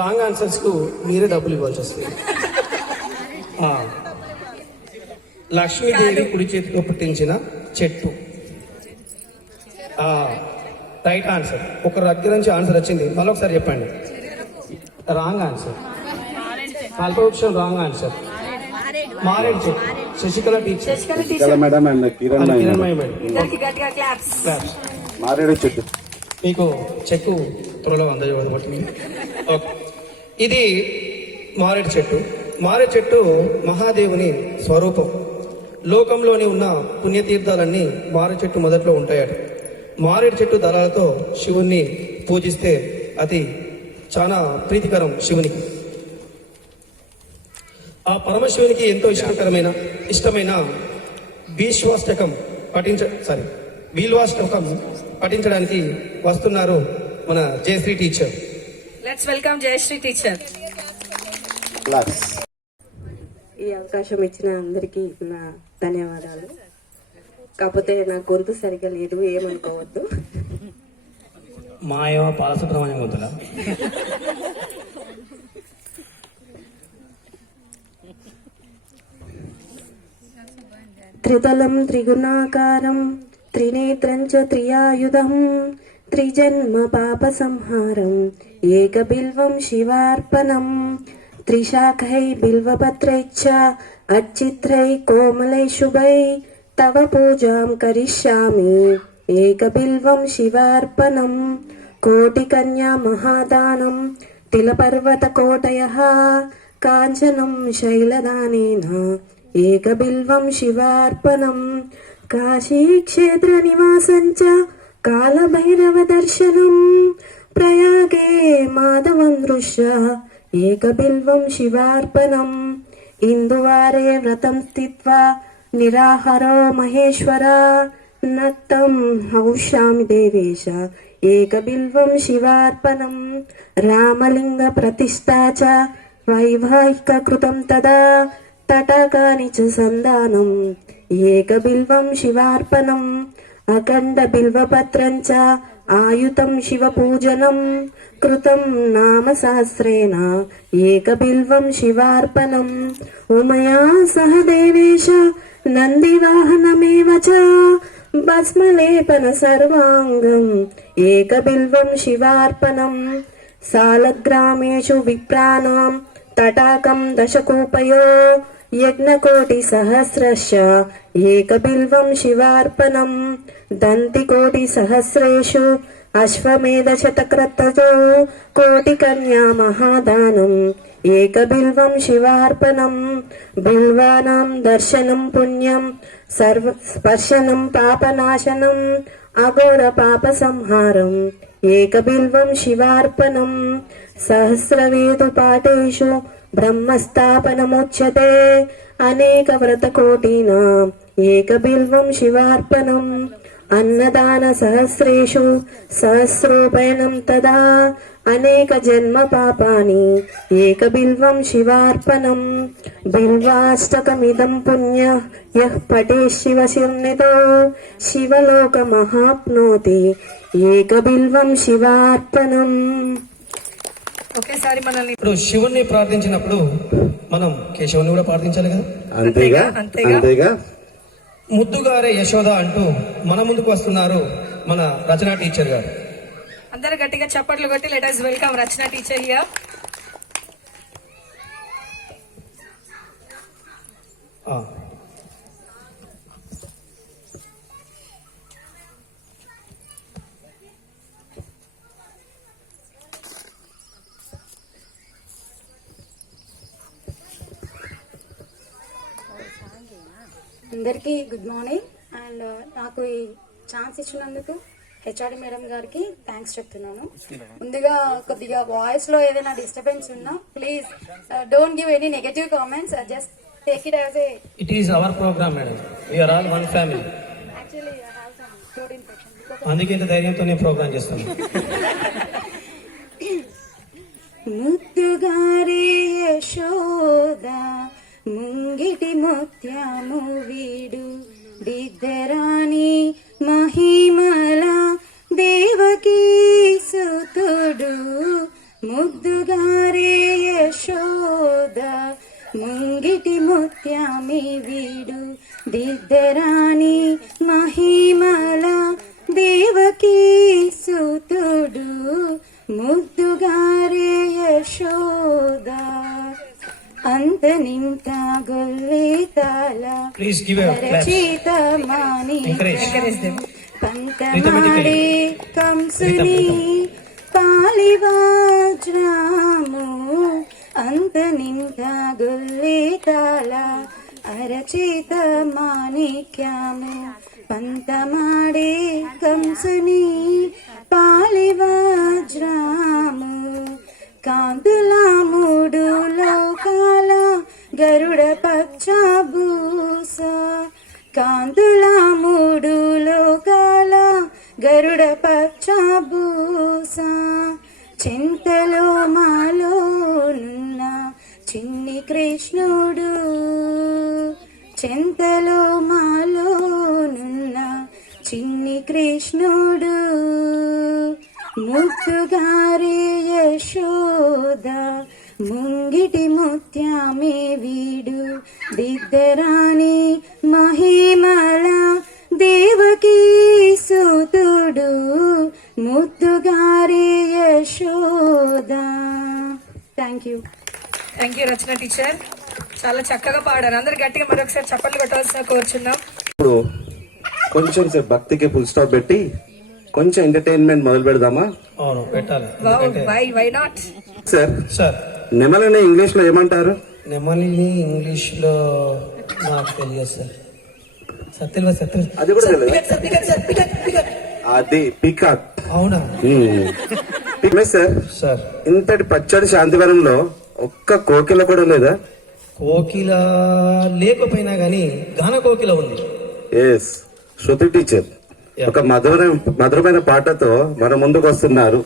రాంగ్ ఆన్సర్స్ కు మీరే డబ్బులు ఇవ్వాల్సి వస్తుంది. లక్ష్మీదేవి కుడి చేతిలో పుట్టించిన చెట్టు. Right answer. ఒక దగ్గర నుంచి ఆన్సర్ వచ్చింది, మళ్ళీ ఒకసారి చెప్పండి. Wrong answer. కల్పవృక్షం రాంగ్ ఆన్సర్. మారేడు చెట్టు. Sasikala teacher madam and Kiranmayi madam. మారేడు చెట్టు. మీకు చెక్కు త్వరలో అందజేయబడుతుంది. ఓకే, ఇది మారేడు చెట్టు. మారేడు చెట్టు మహాదేవుని స్వరూపం. లోకంలోని ఉన్న పుణ్యతీర్థాలన్నీ మారేడు చెట్టు మొదట్లో ఉంటాయట. మారేడు చెట్టు దళాలతో శివుణ్ణి పూజిస్తే అది చాలా ప్రీతికరం శివునికి. ఆ పరమశివునికి ఎంతో ఇష్టమైన వీల్వాష్టకం పఠించడానికి వస్తున్నారు మన Jayashree teacher. Let's welcome Jayashree teacher. ఈ అవకాశం ఇచ్చిన అందరికీ నా ధన్యవాదాలు. కాకపోతే నా గొంతు సరిగ్గా లేదు, ఏమనుకోవద్దు. మాయవ బాలసుబ్రహ్మణ్యం గొంతులా? త్రితలం త్రిగుణాకారం త్రినేత్రం చ త్రియాయుధం త్రిజన్మ పాప సంహారం ఏకబిల్వం శివార్పణం త్రిశాఖై బిల్వపత్రైశ్చ అర్చిత్రై కోమలై శుభై తవ పూజాం కరిష్యామి ఏకబిల్వం శివార్పణం కోటికన్యా మహాదానం తిలపర్వత కోటయః కాంచనం శైలదానేన ఏకబిల్వం శివార్పణం కాశీక్షేత్ర నివాసం చ కాలభైరవ దర్శనం ప్రయాగే మాధవం దృశ్య ఏకబిల్వం శివార్పణం ఇందువారే వ్రతం స్థిత్వా నిరాహరో మహేశ్వర నక్తం హౌష్యామి దేవేశ ఏకబిల్వం శివార్పణం రామలింగ ప్రతిష్ఠా చ వైవాహిక కృతం తదా తటాకాని చ సందానం ఏకబిల్వం శివార్పణం అఖండ బిల్వపత్రం చ ఆయుతం శివపూజనం కృతం నామ సహస్రేణ ఏకబిల్వం శివార్పణం ఉమయా సహ దేవేశ నందివాహనమేవ చ భస్మలేపన సర్వాంగం ఏకబిల్వం శివార్పణం సాలగ్రామేషు విప్రాణాం తటాకం దశకూపయో యజ్ఞకోటి సహస్రశ ఏకబిల్వం శివార్పణం దంతికోటి సహస్రేషు అశ్వమేధ శతక్రతజో కోటికన్యా మహాదానం ఏకబిల్వం శివార్పణం బిల్వానాం దర్శనం పుణ్యం స్పర్శనం పాపనాశనం అఘోర పాప సంహారం ఏకబిల్వం శివార్పణం సహస్రవేద పాఠేషు బ్రహ్మస్థాపనముచ్యతే అనేక వ్రతకోటీనా ఏకబిల్వం శివార్పణం అన్నదాన సహస్రేషు సహస్రోపయనం తదా అనేక జన్మ పాపాని ఏకబిల్వం శివార్పణం బిల్వాష్టకమిదం పుణ్య యః పఠే శివ శిర్నితో శివలోక మహాప్నోతి ఏకబిల్వం శివార్పణం. ఒకేసారి మనల్ని ఇప్పుడు శివుణ్ణి ప్రార్థించినప్పుడు మనం కేశవుని కూడా ప్రార్థించాలి కదా. అంతేగా అంతేగా. ముద్దుగారే యశోద అంటూ మన ముందుకు వస్తున్నారు మన రచనా టీచర్ గారు. అందరు గట్టిగా చప్పట్లు కొట్టి let us welcome Rachana teacher here. అందరికీ గుడ్ మార్నింగ్ అండ్ నాకు ఈ ఛాన్స్ ఇచ్చినందుకు హెచ్ఆర్డి మేడం గారికి థ్యాంక్స్ చెప్తున్నాను. ముందుగా కొద్దిగా వాయిస్ లో ఏదైనా డిస్టర్బెన్స్ ఉన్నా please don't give any negative comments, just take it as a it is our programme madam, we are all one family. Actually I have some throat infection. అందుకే ఇంత ధైర్యంతో నేను ప్రోగ్రామ్ చేస్తాను. ముద్దుగారే యశోద ముంగిటి ముత్యము వీడు దిద్దరాణి మహిమల దేవకీ సుతుడు. ముద్దుగారే యశోద ముంగిటి ముత్యమి వీడు దిద్దరాణి మహిమల దేవకీ సుతుడు. ముద్దుగారే యశోద అంత నింత గొల్లేతల రచిత మాని పంతమాడే కంసుని పాలివాజ్రాము. అంత నింత గొల్లేతల అరచిత మాణిక్యము పంతమాడే కంసుని పాలివాజ్రాము. కాంతుల మూడు లోకాల గరుడ పచ్చభూస. కాంతుల మూడు లోకాల గరుడ పచ్చభూస. చింతలో మాలోనున్న చిన్ని కృష్ణుడు. చింతలో మాలోనున్న చిన్ని కృష్ణుడు. ముద్దుగారే యశోద ముంగిటి ముత్యమే వీడు దిద్దరాణి మహిమల దేవకీ సుతుడు. ముద్దుగారే Yashoda. Thank you Rachana teacher, చాలా చక్కగా పాడారు. అందరు గట్టిగా మరొకసారి చప్పట్లు కొట్టవలసిన కోరుచున్నాం. ఇప్పుడు కొంచెం సేపు భక్తికి ఫుల్ స్టాప్ పెట్టి కొంచెం ఎంటర్టైన్మెంట్ మొదలు పెడదామా? అవును పెట్టాలి. Why not sir? సార్ నెమలిని ఇంగ్లీష్ లో ఏమంటారు? నెమలిని ఇంగ్లీష్ లో నాకు తెలియదు సార్. సత్య అది కూడా తెలియదు. అది పికాక్. అవునా సార్? సార్ ఇంతటి పచ్చడి శాంతివనంలో ఒక్క కోకిల కూడా లేదా? కోకిల లేకపోయినా గానీ గాన కోకిల ఉంది. ఎస్, శృతి టీచర్ ఒక మధురమైన పాటతో మన ముందుకు వస్తున్నారు.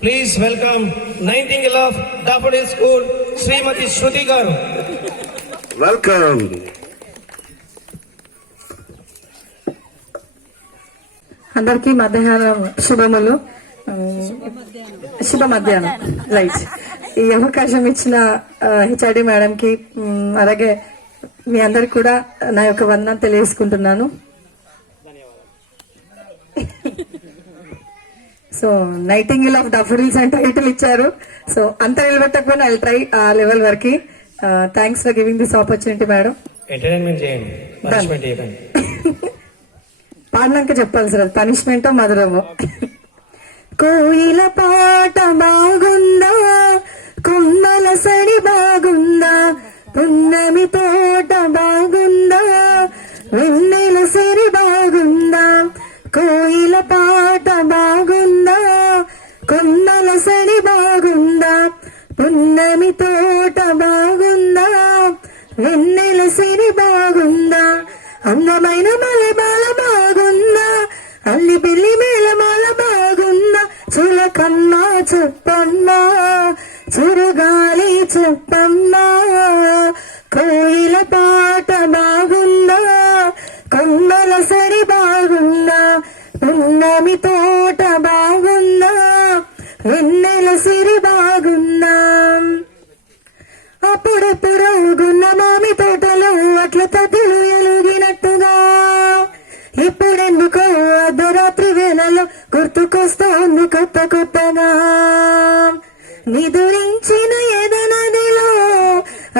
Please welcome nightingale of daffodil school Srimati Shruti గారు. వెల్కమ్. అందరికీ మధ్యాహ్నం శుభములు. శుభ మధ్యాహ్నం. రైట్. ఈ అవకాశం ఇచ్చిన హెచ్ఆర్డి మేడం కి అలాగే మీ అందరికి కూడా నా యొక్క వందనం తెలియజేసుకుంటున్నాను. సో నైటింగేల్ ఆఫ్ డాఫోడిల్స్ అని టైటిల్ ఇచ్చారు. సో అంత నిలబెట్టకపోయినా ఐ ట్రై ఆ లెవెల్ వరకు. Thanks for giving this opportunity madam. Entertainment చేయండి, పనిష్మెంట్ చేయకండి. పాడినాక చెప్పాలి సార్ అది పనిష్మెంటో మధురమో. కోయిల పాట బాగుందా, కొమ్మల సడి బాగుందా, పున్నమి తోట బాగుందా, వెన్నెల సరి బాగుందా. కోయిల తోట బాగుందా, వెన్నెల సిరి బాగుందా, అందమైన మలబాల బాగుందా, అల్లి బిల్లి మేళమాల బాగుందా, చులకన్నా చెప్పమ్మా, చురుగాలి చెప్పమ్మా, కోయిల పాట బాగుందా, కొమ్మల సరి బాగుందా, పున్నమి తోట బాగుందా, వెన్నెల సిరి బాగుందా. అప్పుడెప్పుడు గున్న మామి తోటలో అట్ల తదులు ఎలుగినట్టుగా, ఇప్పుడెందుకో అర్ధరాత్రి వేళలో గుర్తుకొస్తోంది కొత్త కొత్తగా. నిదురించిన ఎదనదిలో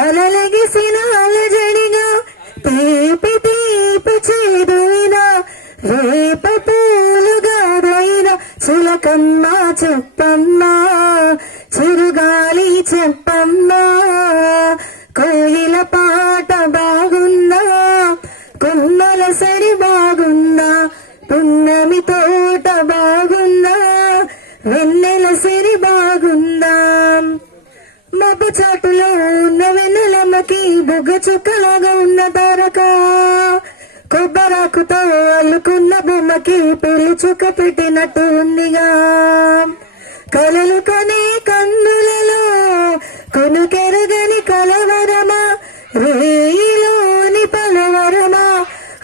అలలగిసిన అలజడిగా, తీపి తీపి చేదుయినా రేప పూలుగా దైనా, చులకమ్మా చెప్పమ్మా, చిరుగాలి చెప్పమ్మా, కోయిల పాట బాగుందా, కొమ్మల సరి బాగుందా, పున్నమి తోట బాగుందా, వెన్నెల సిరి బాగుందా. మబ్బు చాటులో ఉన్న వెన్నెలమ్మకి బుగ్గ చుక్కలాగా ఉన్న తారక, కొబ్బరాకుతో అల్లుకున్న బొమ్మకి పెళ్లి చుక్క పెట్టినట్టు ఉందిగా. కలలు కనే కన్నులలో కొనుకెరగని కలవరమా, రేయిలోని పలవరమా,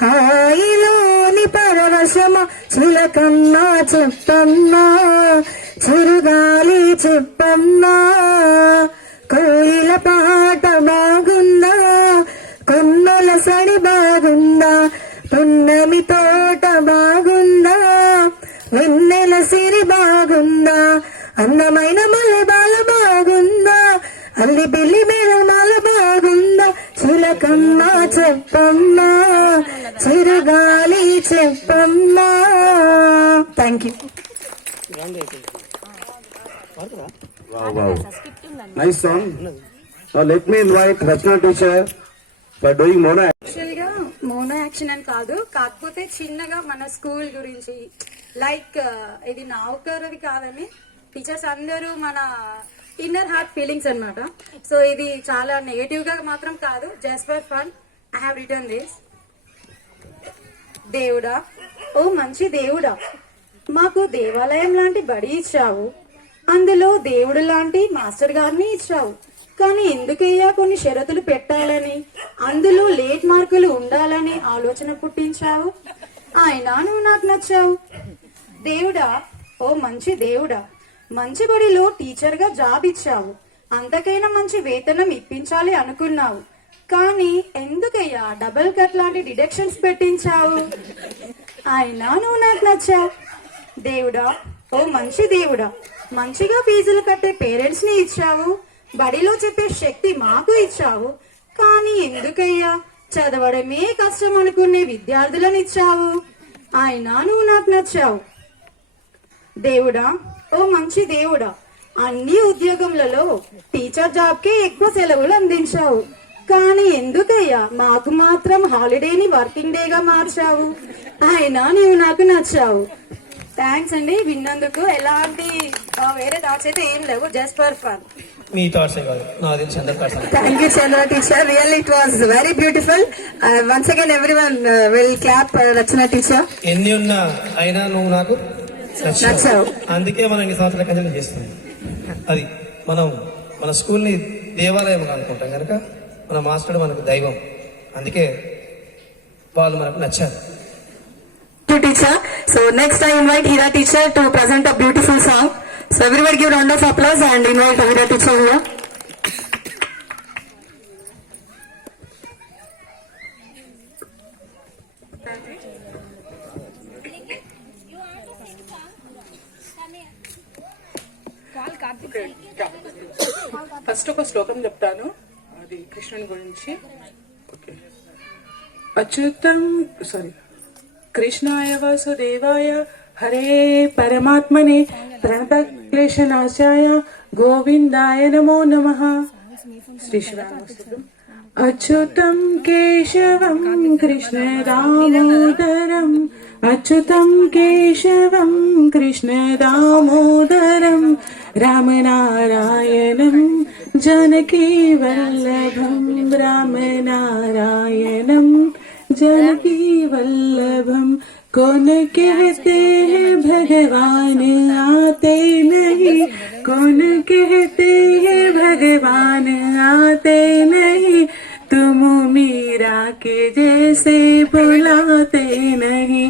హాయిలోని పరవశమా, చిలకమ్మా చెప్పమ్మా, చిరుగాలి చెప్పమ్మా, కోయిల పాట బాగుందా, కొమ్మల సడి బాగుందా, పున్నమి తోట బాగుందా, వెన్నెల సిరి బాగుందా, అందమైన మలబాల బాగుందా, అల్లి బిల్లి మేళమాల బాగుందా, చిలకమ్మా చెప్పమ్మా, చిరుగాలి చెప్పమ్మా. Thank you. Wow. Nice song. Now let me invite Rachna teacher for doing mono. Actual గా మోనో యాక్షన్ అని కాదు, కాకపోతే చిన్నగా మన స్కూల్ గురించి లైక్ ఇది నా ఒక్కరిది కాదని టీచర్స్ అందరూ మన ఇన్నర్ హార్ట్ ఫీలింగ్స్ అన్నమాట. సో ఇది చాలా నెగటివ్ గా మాత్రం కాదు, just for fun I have return this. దేవుడా, ఓ మంచి దేవుడా, మాకు దేవాలయం లాంటి బడి ఇచ్చావు, అందులో దేవుడు లాంటి మాస్టర్ గారిని ఇచ్చావు, కానీ ఎందుకయ్యా కొన్ని షరతులు పెట్టాలని, అందులో లేట్ మార్కులు ఉండాలని ఆలోచన పుట్టించావు. అయినా నువ్వు నాకు నచ్చావు. దేవుడా, ఓ మంచి దేవుడా, మంచి బడిలో టీచర్ గా జాబ్ ఇచ్చావు, అంతకైనా మంచి వేతనం ఇప్పించాలి అనుకున్నావు, కానీ ఎందుకయ్యా డబుల్ కట్ లాంటి డిడక్షన్స్ పెట్టించావు. అయినా నువ్వు నాకు నచ్చావు. దేవుడా, ఓ మంచి దేవుడా, మంచిగా ఫీజులు కట్టే పేరెంట్స్ ని ఇచ్చావు, బడిలో చెప్పే శక్తి మాకు ఇచ్చావు, కానీ ఎందుకయ్యా చదవడమే కష్టం అనుకునే విద్యార్థులను ఇచ్చావు. అయినా నువ్వు నాకు నచ్చావు. దేవుడా, ఓ మంచి దేవుడా, అన్ని ఉద్యోగంలలో టీచర్ జాబ్ కే ఎక్కువ సెలవులు అందించావు, కానీ ఎందుకయ్యా మాకు మాత్రం హాలిడేని వర్కింగ్ డేగా మార్చావు. అయినా నీవు నాకు నచ్చావు. థ్యాంక్స్ అండి విన్నందుకు. ఎలాంటి వేరే థాట్స్ అయితే ఏం లేవు, జస్ట్ ఫర్ ఫన్. మీ థాట్సే కాదు, నాది చంద్ర thoughts. Thank you, Chandra teacher. Really, it was very beautiful. Once again, everyone will clap Rachna teacher. ఎన్ని ఉన్నా అయినా నువ్వు నాకు నచ్చావు. అందుకే మనం ఈ సంవత్సరాల కంచెలు చేస్తున్నాం. అది మనం మన స్కూల్ని దేవాలయం అనుకుంటాం కనుక మన మాస్టర్ మనకు దైవం, అందుకే వాళ్ళు మనకు నచ్చారు. Teacher. So next I invite Hira teacher to present a beautiful song. So everybody give a round of applause and invite Hira teacher here. First ఒక శ్లోకం చెప్తాను, అది కృష్ణుని గురించి. అచ్యుతం కృష్ణాయ వాసుదేవాయ హరే పరమాత్మనే ప్రణతక్లేశనాశాయ గోవిందాయ నమో నమః. శ్రీ శ్రీరామస్తు. అచ్యుతం కేశవం కృష్ణ దామోదరం, అచ్యుతం కేశవం కృష్ణ దామోదరం, రామనారాయణం जानकी वल्लभं राम नारायणं जानकी वल्लभं कौन कहते हैं भगवान आते नहीं, कौन कहते हैं भगवान आते नहीं, तुम मीरा के जैसे बुलाते नहीं,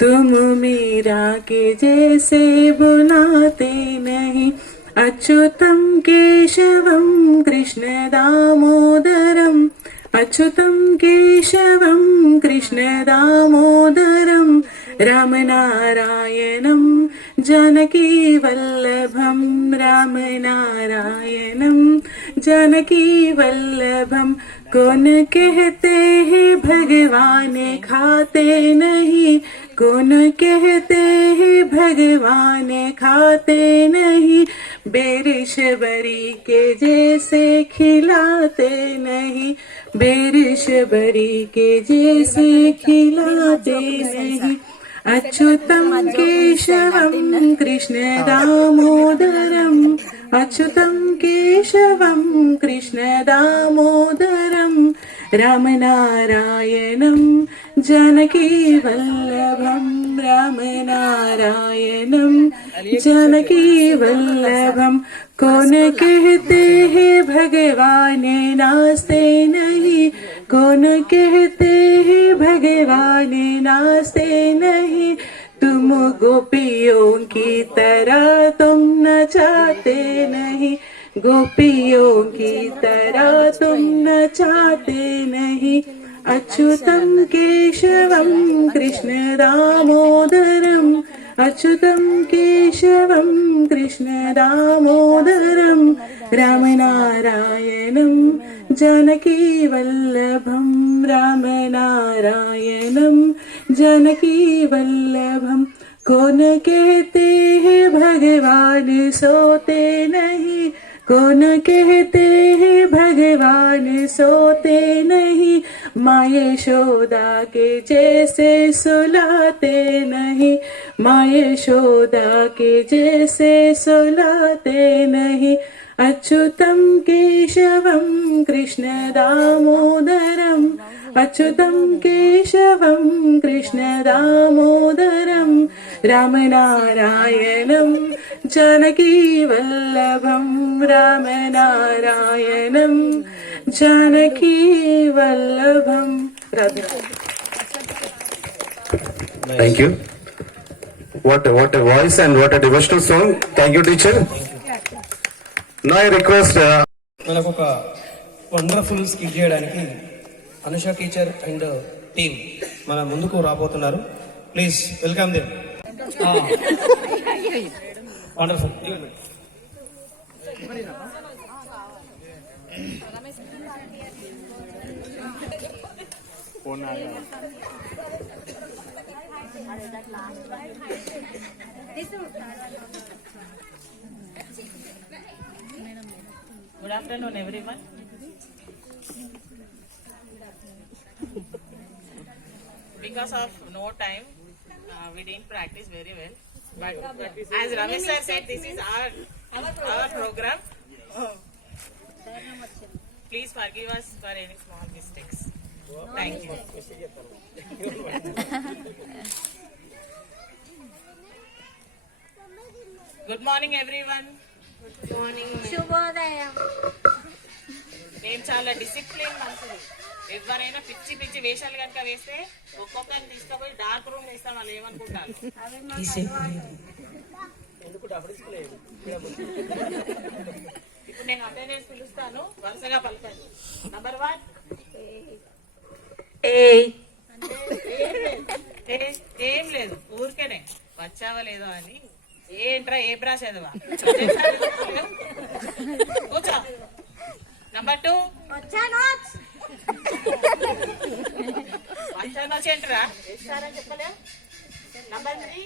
तुम मीरा के जैसे बुलाते नहीं। अच्युतं केशवं कृष्ण दामोदरम्, अच्युतं केशवं कृष्ण दामोदरम्, राम नारायणं जानकी वल्लभं, राम नारायणं जानकी वल्लभं। कौन कहते हैं भगवान खाते नहीं, कौन कहते हैं भगवान खाते नहीं, बेरिशबरी के जैसे खिलाते नहीं, बेरिशबरी के जैसे खिलाते नहीं। अच्युतं केशवं कृष्ण दामोदरम्, अच्युतं केशवं कृष्ण दामोदरम्, राम नारायणं जानकी वल्लभं, राम नारायणं जानकी वल्लभं। कौन कहते हैं भगवान नाचते नहीं, कौन कहते हैं भगवान नाचते नहीं, तुम गोपियों की तरह तुम नचाते नहीं, गोपियों की तरह तुम नचाते नहीं। अच्युतं केशवं कृष्ण दामोदरम्, अच्युतं केशवं कृष्ण दामोदरम्, राम नारायणं जानकी वल्लभं, राम नारायणं जानकी वल्लभं। कौन कहते हैं भगवान सोते नहीं, कौन कहते हैं भगवान सोते नहीं, माँ यशोदा के जैसे सुलाते नहीं, माँ यशोदा के जैसे सुलाते नहीं। अच्युतं केशवं कृष्ण दामोदरम्, अच्युतं केशवं कृष्ण दामोदरम्, राम नारायणं जानकी वल्लभं, राम नारायणं Janaki वल्लभं। Radhe Radhe. Thank you. What a voice and what a devotional song. Thank you, teacher. Now I request. మనకు ఒక వండర్ఫుల్ స్కిట్ చేయడానికి అనుష టీచర్ అండ్ టీమ్ మన ముందుకు రాబోతున్నారు. Please welcome them. Wonderful. Good afternoon, everyone. Because of no time, we didn't practice very well. But as Ramesh sir said, this is our program. Please forgive us for any small mistakes. Thank you. Good morning, everyone. Good morning. శుభోదయం. నేను చాలా discipline మనుషులు. ఎవరైనా పిచ్చి పిచ్చి వేషాలు కనుక వేస్తే ఒక్కొక్కరిని తీసుకుపోయి డార్క్ రూమ్ వేస్తాం. వాళ్ళు ఏమనుకుంటారు? ఇప్పుడు నేను అటెండెన్స్ పిలుస్తాను, వరుసగా పలకండి. నంబర్ 1 ఏం లేదు, ఊరికేనే వచ్చావా లేదో అని. ఏంట్రా ఏ బ్రాష్ ఎదవా కూర్చో. నంబర్ 2 వచ్చాను ఏంట్రా వేస్తారని చెప్పలే. నంబర్ 3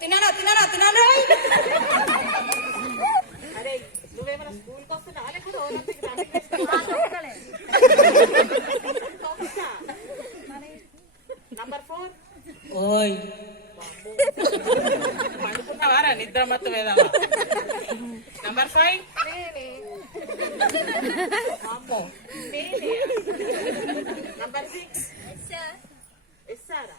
తిన్నాను. అరే నువ్వేమైనా స్కూల్కి వస్తున్నా లేకపోతే ఒలింపిక్ నంబర్ 4 ఓయ్ నిద్రమత్తు వేదవా. నంబర్ 5 అమ్మో నంబర్ 6 ఇస్తారా.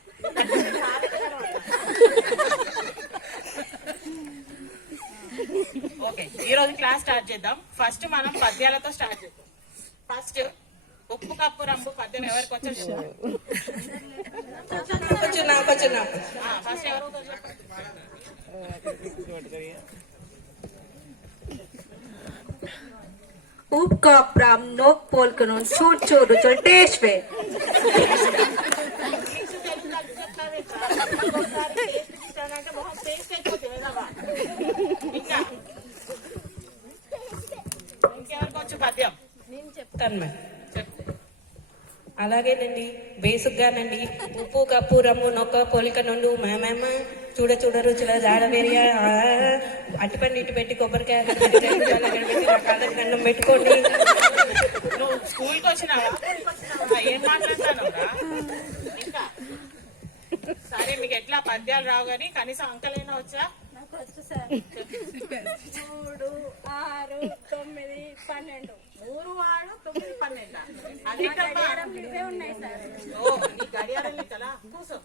ఓకే, ఈ రోజు క్లాస్ స్టార్ట్ చేద్దాం. ఫస్ట్ మనం పద్యాలతో స్టార్ట్ చేద్దాం. ఫస్ట్ ఉప్పు కప్పు రంబు పద్యం ఎవరికి వచ్చా ఫస్ట్ ఎవరు Uppkapram nok polkanon chut chodu chol teshve. ఇంకెవరికొచ్చు పద్యం? నేను చెప్తాను మేడం. అలాగేనండి, బేసిక్గానండి. ఉప్పు కప్పు రమ్ము నొక్క పోలిక నుండు మేమేమ చూడ చూడ రుచుల జాడవేరియా అటుపండి ఇటు పెట్టి కొబ్బరికాయ అక్కడ పెట్టి నా కాళ్ళకి దండం పెట్టుకోండి. నువ్వు స్కూల్కి వచ్చినావా? ఏం మాట్లాడతానవురా? ఇంకా సరే, మీకు ఎట్లా పద్యాలు రావు కానీ కనీసం అంకలైనా వచ్చా? 3, 6, 9, 12. 3, 6, 9, 12 ఉన్నాయి సార్. ఓ, నీ గడియారం కదా, కూర్చో.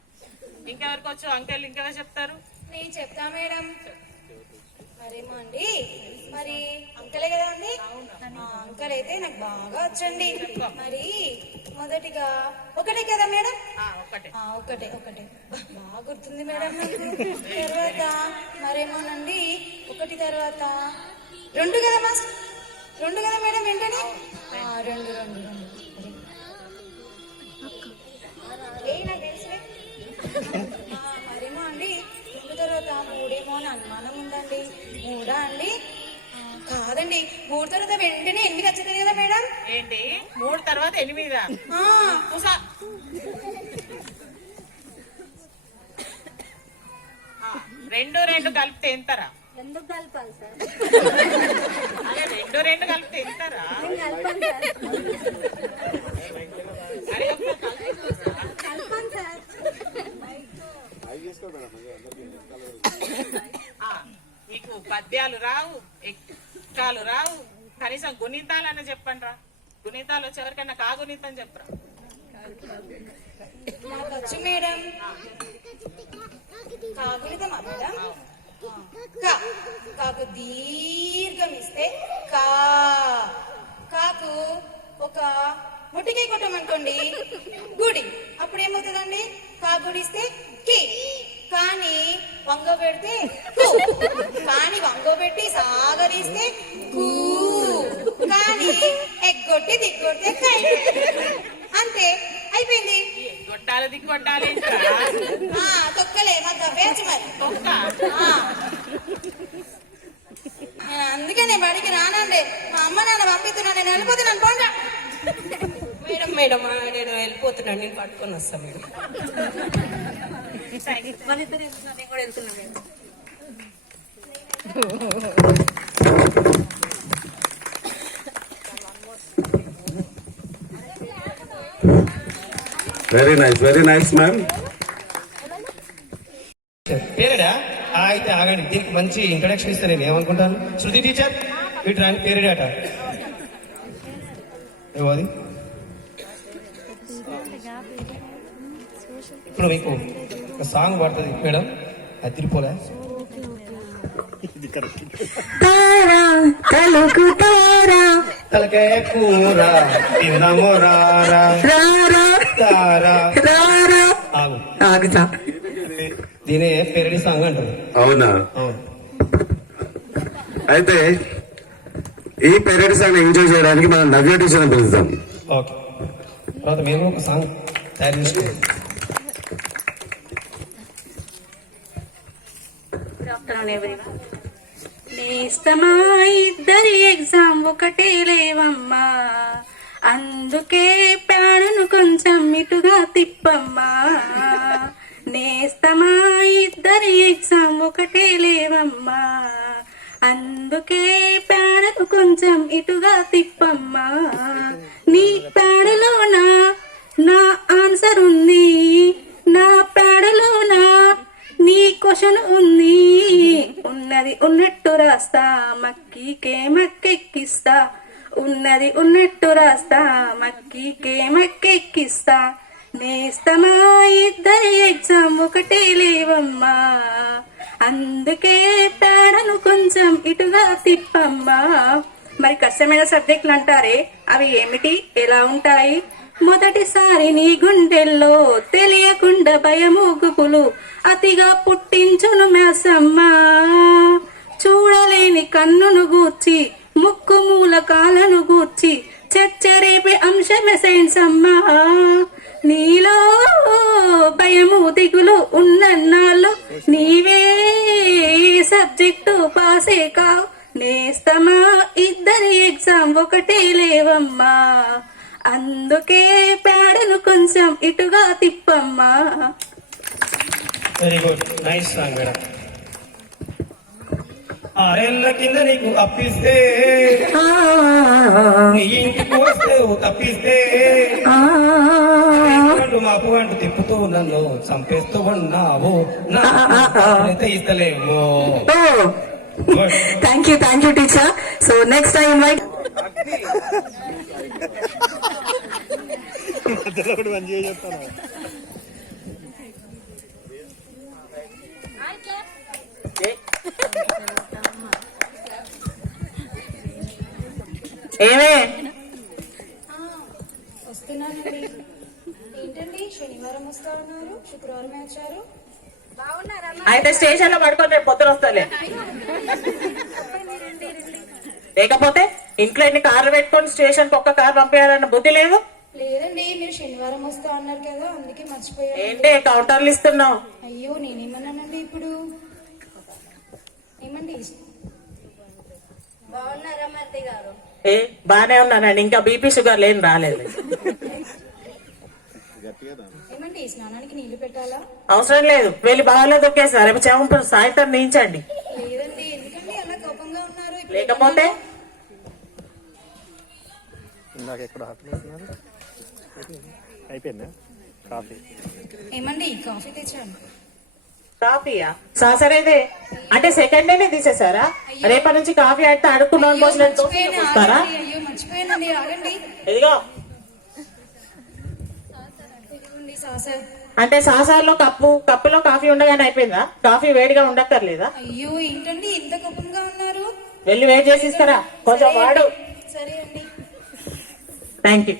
ఇంకెవరికి వచ్చు అంకెల్? ఇంకెవరు చెప్తారు? నేను చెప్తా మేడం. మరేమో అండి, మరి అంకలే కదా అండి. అంకల్ అయితే నాకు బాగా వచ్చండి. మరి మొదటిగా ఒకటే కదా మేడం? ఒకటే బాగా గుర్తుంది మేడం నాకు. తర్వాత మరేమోనండి, 1 తర్వాత 2 కదా మాస్టర్? 2 కదా మేడం? వెంటనే 2 నాకు తెలుసులే. మరేమో అండి, 2 తర్వాత 3 ఏమో అని అనుమానం ఉందండి. 3 అండి? కాదండి, 3 తర్వాత వెంటనే 8 వచ్చింది కదా మేడం? ఏంటి 3 తర్వాత 8? 2 2 కలిపితే ఎంతరా? ఎందుకు కలపాలి సార్? అదే 2 2 కలిపితే ఎంతరా? కలపాలి సార్. మీకు పద్యాలు రావు, ఎక్కాలు రావు, కనీసం గుణితాలన్నా చెప్పండి రా. గుణితాలు వచ్చి ఎవరికైనా కాగుణితం చెప్పరా? నాకు వచ్చు మేడం. కాగుణితమా మేడం? కాకు దీర్ఘం ఇస్తే కాకు ఒక ముట్టికాయ కొట్టమనుకోండి గుడి, అప్పుడు ఏమవుతుందండి? కాగుడిస్తే కి. కానీ వంగ పెడితే కానీ వంగ పెట్టి సాగరిస్తే కూ. కానీ ఎగ్గొట్టి దిగ్గొడితే కై. అంతే, అయిపోయింది. గొట్టాలు దిగ్గొట్టాలి తొక్కలే మా దవ్వేచ్చు మరి. తొక్క అందుకే నేను బడికి రానండి. మా అమ్మ నాన్న పంపిస్తున్నాను, నేను వెళ్ళిపోతున్నాను. పోండా మేడం నేను వెళ్ళిపోతున్నాను, నేను పట్టుకొని వస్తాను మేడం. నేను కూడా వెళ్తున్నాను మేడం. Very nice ma'am. పేరేడా? అయితే ఆగండి, దీనికి మంచి ఇంట్రడక్షన్ ఇస్తే నేను ఏమనుకుంటాను. శృతి టీచర్ ఇటు రాని. పేరేడాట ఏమోది. ఇప్పుడు మీకు ఒక సాంగ్ పడుతుంది మేడం, అది తిరిపోలే. తలకే కూర తిందామో రారా. ఆగుతా. దీనే పెరడి సాంగ్ అంటారు. అవునా? అవును. అయితే ఈ పెరడ్ సాంగ్ ఎంజాయ్ చేయడానికి మనం నవ్య టీచర్ పిలుస్తాం. ఓకే, తర్వాత మేము ఒక సాంగ్ తయారు చేసుకుంటాం. నేస్తమా ఇద్దరి ఎగ్జామ్ ఒకటే లేవమ్మా, అందుకే ప్యాడును కొంచెం ఇటుగా తిప్పమ్మా. నేస్తమా ఇద్దరి ఎగ్జామ్ ఒకటే లేవమ్మా, అందుకే ప్యాడును కొంచెం ఇటుగా తిప్పమ్మా. నీ ప్యాడులోన నా ఆన్సర్ ఉంది, నా ప్యాడులోన నీ క్వశ్చన్ ఉంది. ఉన్నది ఉన్నది ఉన్నట్టు రాస్తా మక్కీకే మక్కెక్కిస్తా ఉన్నది ఉన్నట్టు రాస్తా మక్కీకే మక్కెక్కిస్తా నేస్తమా ఇద్దరి ఎగ్జామ్ ఒకటే లేవమ్మా అందుకే పేడను కొంచెం ఇటుగా తిప్పమ్మా. మరి కష్టమైన సబ్జెక్టులు అంటారే అవి ఏమిటి ఎలా ఉంటాయి? మొదటిసారి నీ గుండెల్లో తెలియకుండా భయమూగుపులు అతిగా పుట్టించును మేసమ్మా. చూడలేని కన్నును గూర్చి ముక్కు మూలకాలను గూర్చి చర్చరేపే అంశమే సైన్స్ అమ్మా. నీలో భయము దిగులు ఉన్నన్నాళ్ళు నీవే సబ్జెక్టు పాసే కావు నేస్తమా ఇద్దరి ఎగ్జామ్ ఒకటే లేవమ్మా అందుకే పేడను కొంచెం ఇటుగా తిప్పమ్మా. Very good, nice song madam. 6 ఏళ్ల కింద నీకు అప్పిస్తే నీ ఇంటికి వస్తే తప్పిస్తే మాపు అంటూ తిప్పుతూ నన్ను చంపేస్తూ ఉన్నావు అయితే ఇస్తలేము. Thank you teacher. So next I invite ఏమే వస్తున్నానండి. ఏంటండి శనివారం వస్తా ఉన్నారు, శుక్రవారమే వచ్చారు. అయితే స్టేషన్ లో పడుకొని రేపు పొద్దున వస్తాలే. లేకపోతే ఇంట్లో ఎన్ని కార్లు పెట్టుకొని స్టేషన్ కి ఒక్క కారు పంపించాలన్న బుద్ధి లేదు. లేదండి మీరు శనివారం వస్తా అన్నారు కదా అందుకే మర్చిపోయాను. ఏంటి కౌంటర్లు ఇస్తున్నావు? అయ్యో నేనేమన్నానండి ఇప్పుడు? ఏమండి బాగున్నారా మర్ది గారు? బానే ఉన్నానండి, ఇంకా బీపీ షుగర్ లేని రాలేదు. ఏమండి స్నానానికి నీళ్లు పెట్టాలా? అవసరం లేదు, వెళ్ళి బాగా దొక్కేసారు. రేపు చెంప సాయంత్రం నీయించండి. లేదండి ఎందుకండి అలా కోపంగా ఉన్నారు? లేకపోతే ఏమండి కాఫీ తెచ్చాను. కాఫీయా? సరేదే అంటే సెకండ్ డేనే తీసేసారా? రేపటి నుంచి కాఫీ అంటే అడుక్కున్నాను వస్తారా? అయ్యో మర్చిపోయానండి, ఆగండి. ఇదిగో అంటే సాసార్లో కప్పులో కాఫీ ఉండగానే అయిపోయిందా? కాఫీ వేడిగా ఉండక్కర్లేదా? అయ్యో ఏంటండి ఇంత కోపంగా ఉన్నారు? వెళ్ళి వేడి చేసి ఇస్తారా కొంచెం వాడు. సరే అండి. Thank you.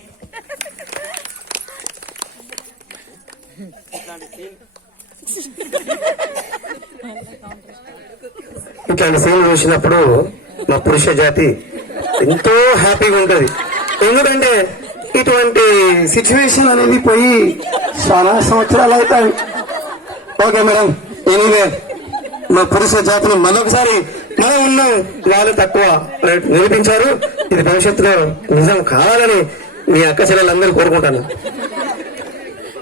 ఇట్లాంటి సీన్లు చూసినప్పుడు మా పురుష జాతి ఎంతో హ్యాపీగా ఉంటది. ఎందుకంటే ఇటువంటి సిచ్యువేషన్ అనేది పోయి చాలా సంవత్సరాలు అవుతాయి. ఓకే మేడం, ఎనీవే మా పురుష జాతిని మరొకసారి మనం ఉన్నాం వాళ్ళు తక్కువ నిరూపించారు. ఇది భవిష్యత్తులో నిజం కావాలని మీ అక్క చెల్లెలందరూ కోరుకుంటాను.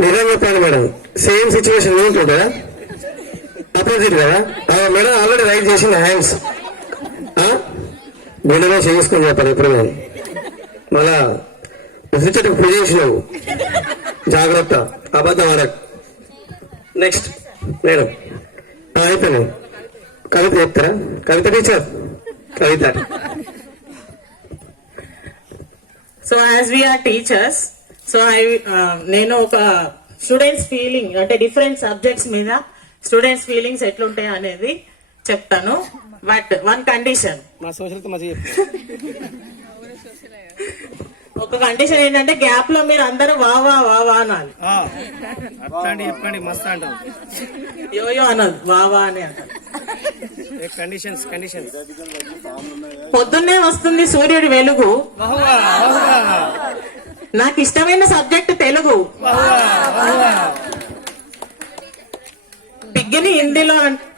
నిజం చెప్పాను మేడం, సేమ్ సిచ్యువేషన్ మీకు కదా, అపోజిట్ కదా. మేడం ఆల్రెడీ రైట్ చేసిన హ్యాండ్స్ బిడ్డలో చేసుకొని చెప్పాను. ఇప్పుడు నేను మళ్ళా రిచర్కి పూజ చేసినావు, జాగ్రత్త అబద్ధం ఆడకు. నెక్స్ట్ మేడం అయిపోయాను. కవిత చెప్తారా? కవిత టీచర్ కవిత. So as we are teachers, so నేను ఒక స్టూడెంట్స్ ఫీలింగ్ అంటే డిఫరెంట్ సబ్జెక్ట్స్ మీద స్టూడెంట్స్ ఫీలింగ్స్ ఎట్లుంటాయి అనేది చెప్తాను. బట్ వన్ కండిషన్, ఒక కండిషన్ ఏంటంటే గ్యాప్ లో మీరు అందరూ వావా వావా అనాలి. చెప్పండి మస్తు అంటాం. యోయో అనదు, వావా అని అంటారు. కండిషన్స్ పొద్దున్నే వస్తుంది సూర్యుడి వెలుగు, నాకు ఇష్టమైన సబ్జెక్ట్ తెలుగు.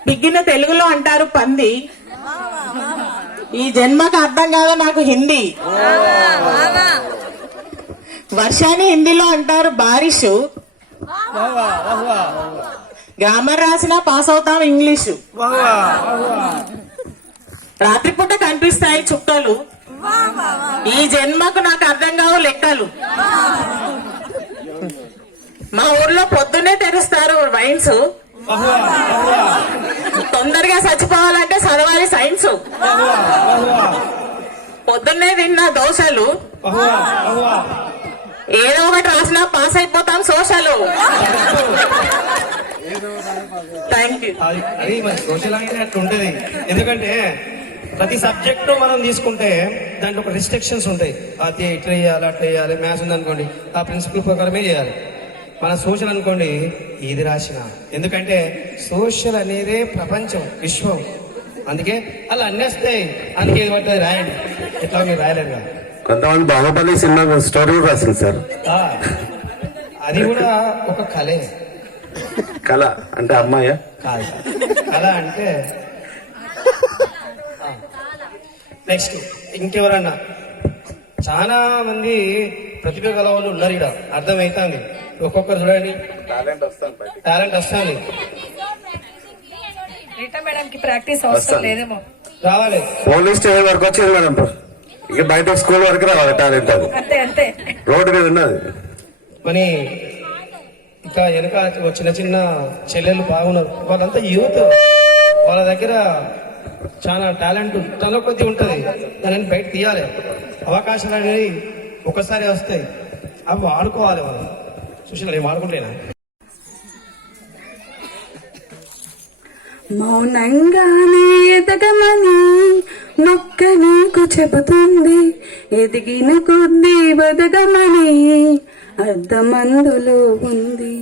పిగ్గిన తెలుగులో అంటారు పంది, ఈ జన్మకు అర్థం కాదు నాకు హిందీ. వర్షాన్ని హిందీలో అంటారు బారిషు, గ్రామర్ రాసినా పాస్ అవుతాం ఇంగ్లీషు. రాత్రిపూట కనిపిస్తాయి చుక్కలు, ఈ జన్మకు నాకు అర్థం కావు లెక్కలు. మా ఊర్లో పొద్దున్నే తెరుస్తారు వైన్స్, తొందరగా చచ్చిపోవాలంటే చదవాలి సైన్స్. పొద్దున్నే తిన్న దోశలు ఏదో ఒకటి రాసినా పాస్ అయిపోతాం సోషల్. Thank you. అది మరి సోషల్ అనేది అట్లా ఉంటుంది. ఎందుకంటే ప్రతి సబ్జెక్టు మనం తీసుకుంటే దాంట్లో ఒక రిస్ట్రిక్షన్స్ ఉంటాయి. అది ఇట్లా చేయాలి అట్లా చేయాలి. మ్యాథ్స్ ఉంది అనుకోండి, ఆ ప్రిన్సిపల్ ప్రకారమే చేయాలి. మన సోషల్ అనుకోండి ఇది రాసిన. ఎందుకంటే సోషల్ అనేదే ప్రపంచం, విశ్వం. అందుకే అలా అన్నీ వస్తాయి. అందుకే ఇది పట్టది రాయండి. ఎట్లా మీరు రాయలేరు కదా. కొంతమంది బాహుబలి సినిమా స్టోరీ కూడా రాసింది సార్. అది కూడా ఒక కళే. కళ అంటే అమ్మాయ కాదు, కళ అంటే. నెక్స్ట్ ఇంకెవరన్నా చాలా మంది ప్రతిభ గల వాళ్ళు ఉన్నారు ఇక్కడ, అర్థమవుతుంది. ఒక్కొక్కరు చూడండి టాలెంట్ వస్తుంది. రీటా మేడం కి ప్రాక్టీస్ అవసరం లేదేమో, రావాలి. పోలీస్ స్టేషన్ వరకు వచ్చింది మేడం. ఇక బయట స్కూల్ వరకు రావాలి టాలెంట్. అది అంతే అంతే రోడ్డు మీద ఉన్నది. మరి ఇంకా వెనక చిన్న చిన్న చెల్లెలు బాగున్నారు. వాళ్ళంతా యూత్. వాళ్ళ దగ్గర చాలా టాలెంట్ తన కొద్ది ఉంటుంది. దానిని బయట తీయాలి. అవకాశాలు అనేవి ఒకసారి వస్తాయి, అవి వాడుకోవాలి. వాళ్ళు చూసిన నేను వాడుకుంటేనా. మౌనంగానే ఎదగమని మొక్క నీకు చెబుతుంది, ఎదిగిన కొద్దీ బదగమని అర్థమందులో ఉంది.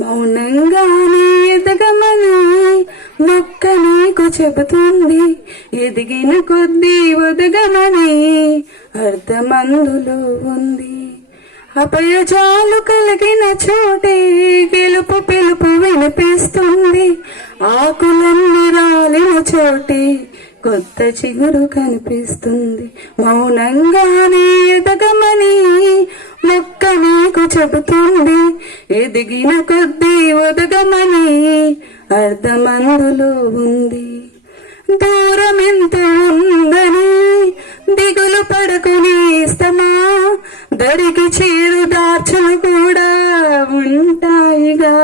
మౌనంగానే ఎదగమని మొక్క నీకు చెబుతుంది, ఎదిగిన కొద్దీ ఒదగమని అర్థమందులో ఉంది. అపయజాలు కలిగిన చోటే గెలుపు పిలుపు వినిపిస్తుంది, ఆకులన్నీ రాలిన చోటే కొత్త చిగురు కనిపిస్తుంది. మౌనంగానే ఎదగమని మొక్క నీకు చెబుతుంది, ఎదిగిన కొద్దీ ఒదగమని అర్థమందులో ఉంది. దూరం ఎంత ఉందని దిగులు పడకుని ఇస్తమా, దరికి చేరు దార్చులు కూడా ఉంటాయిగా.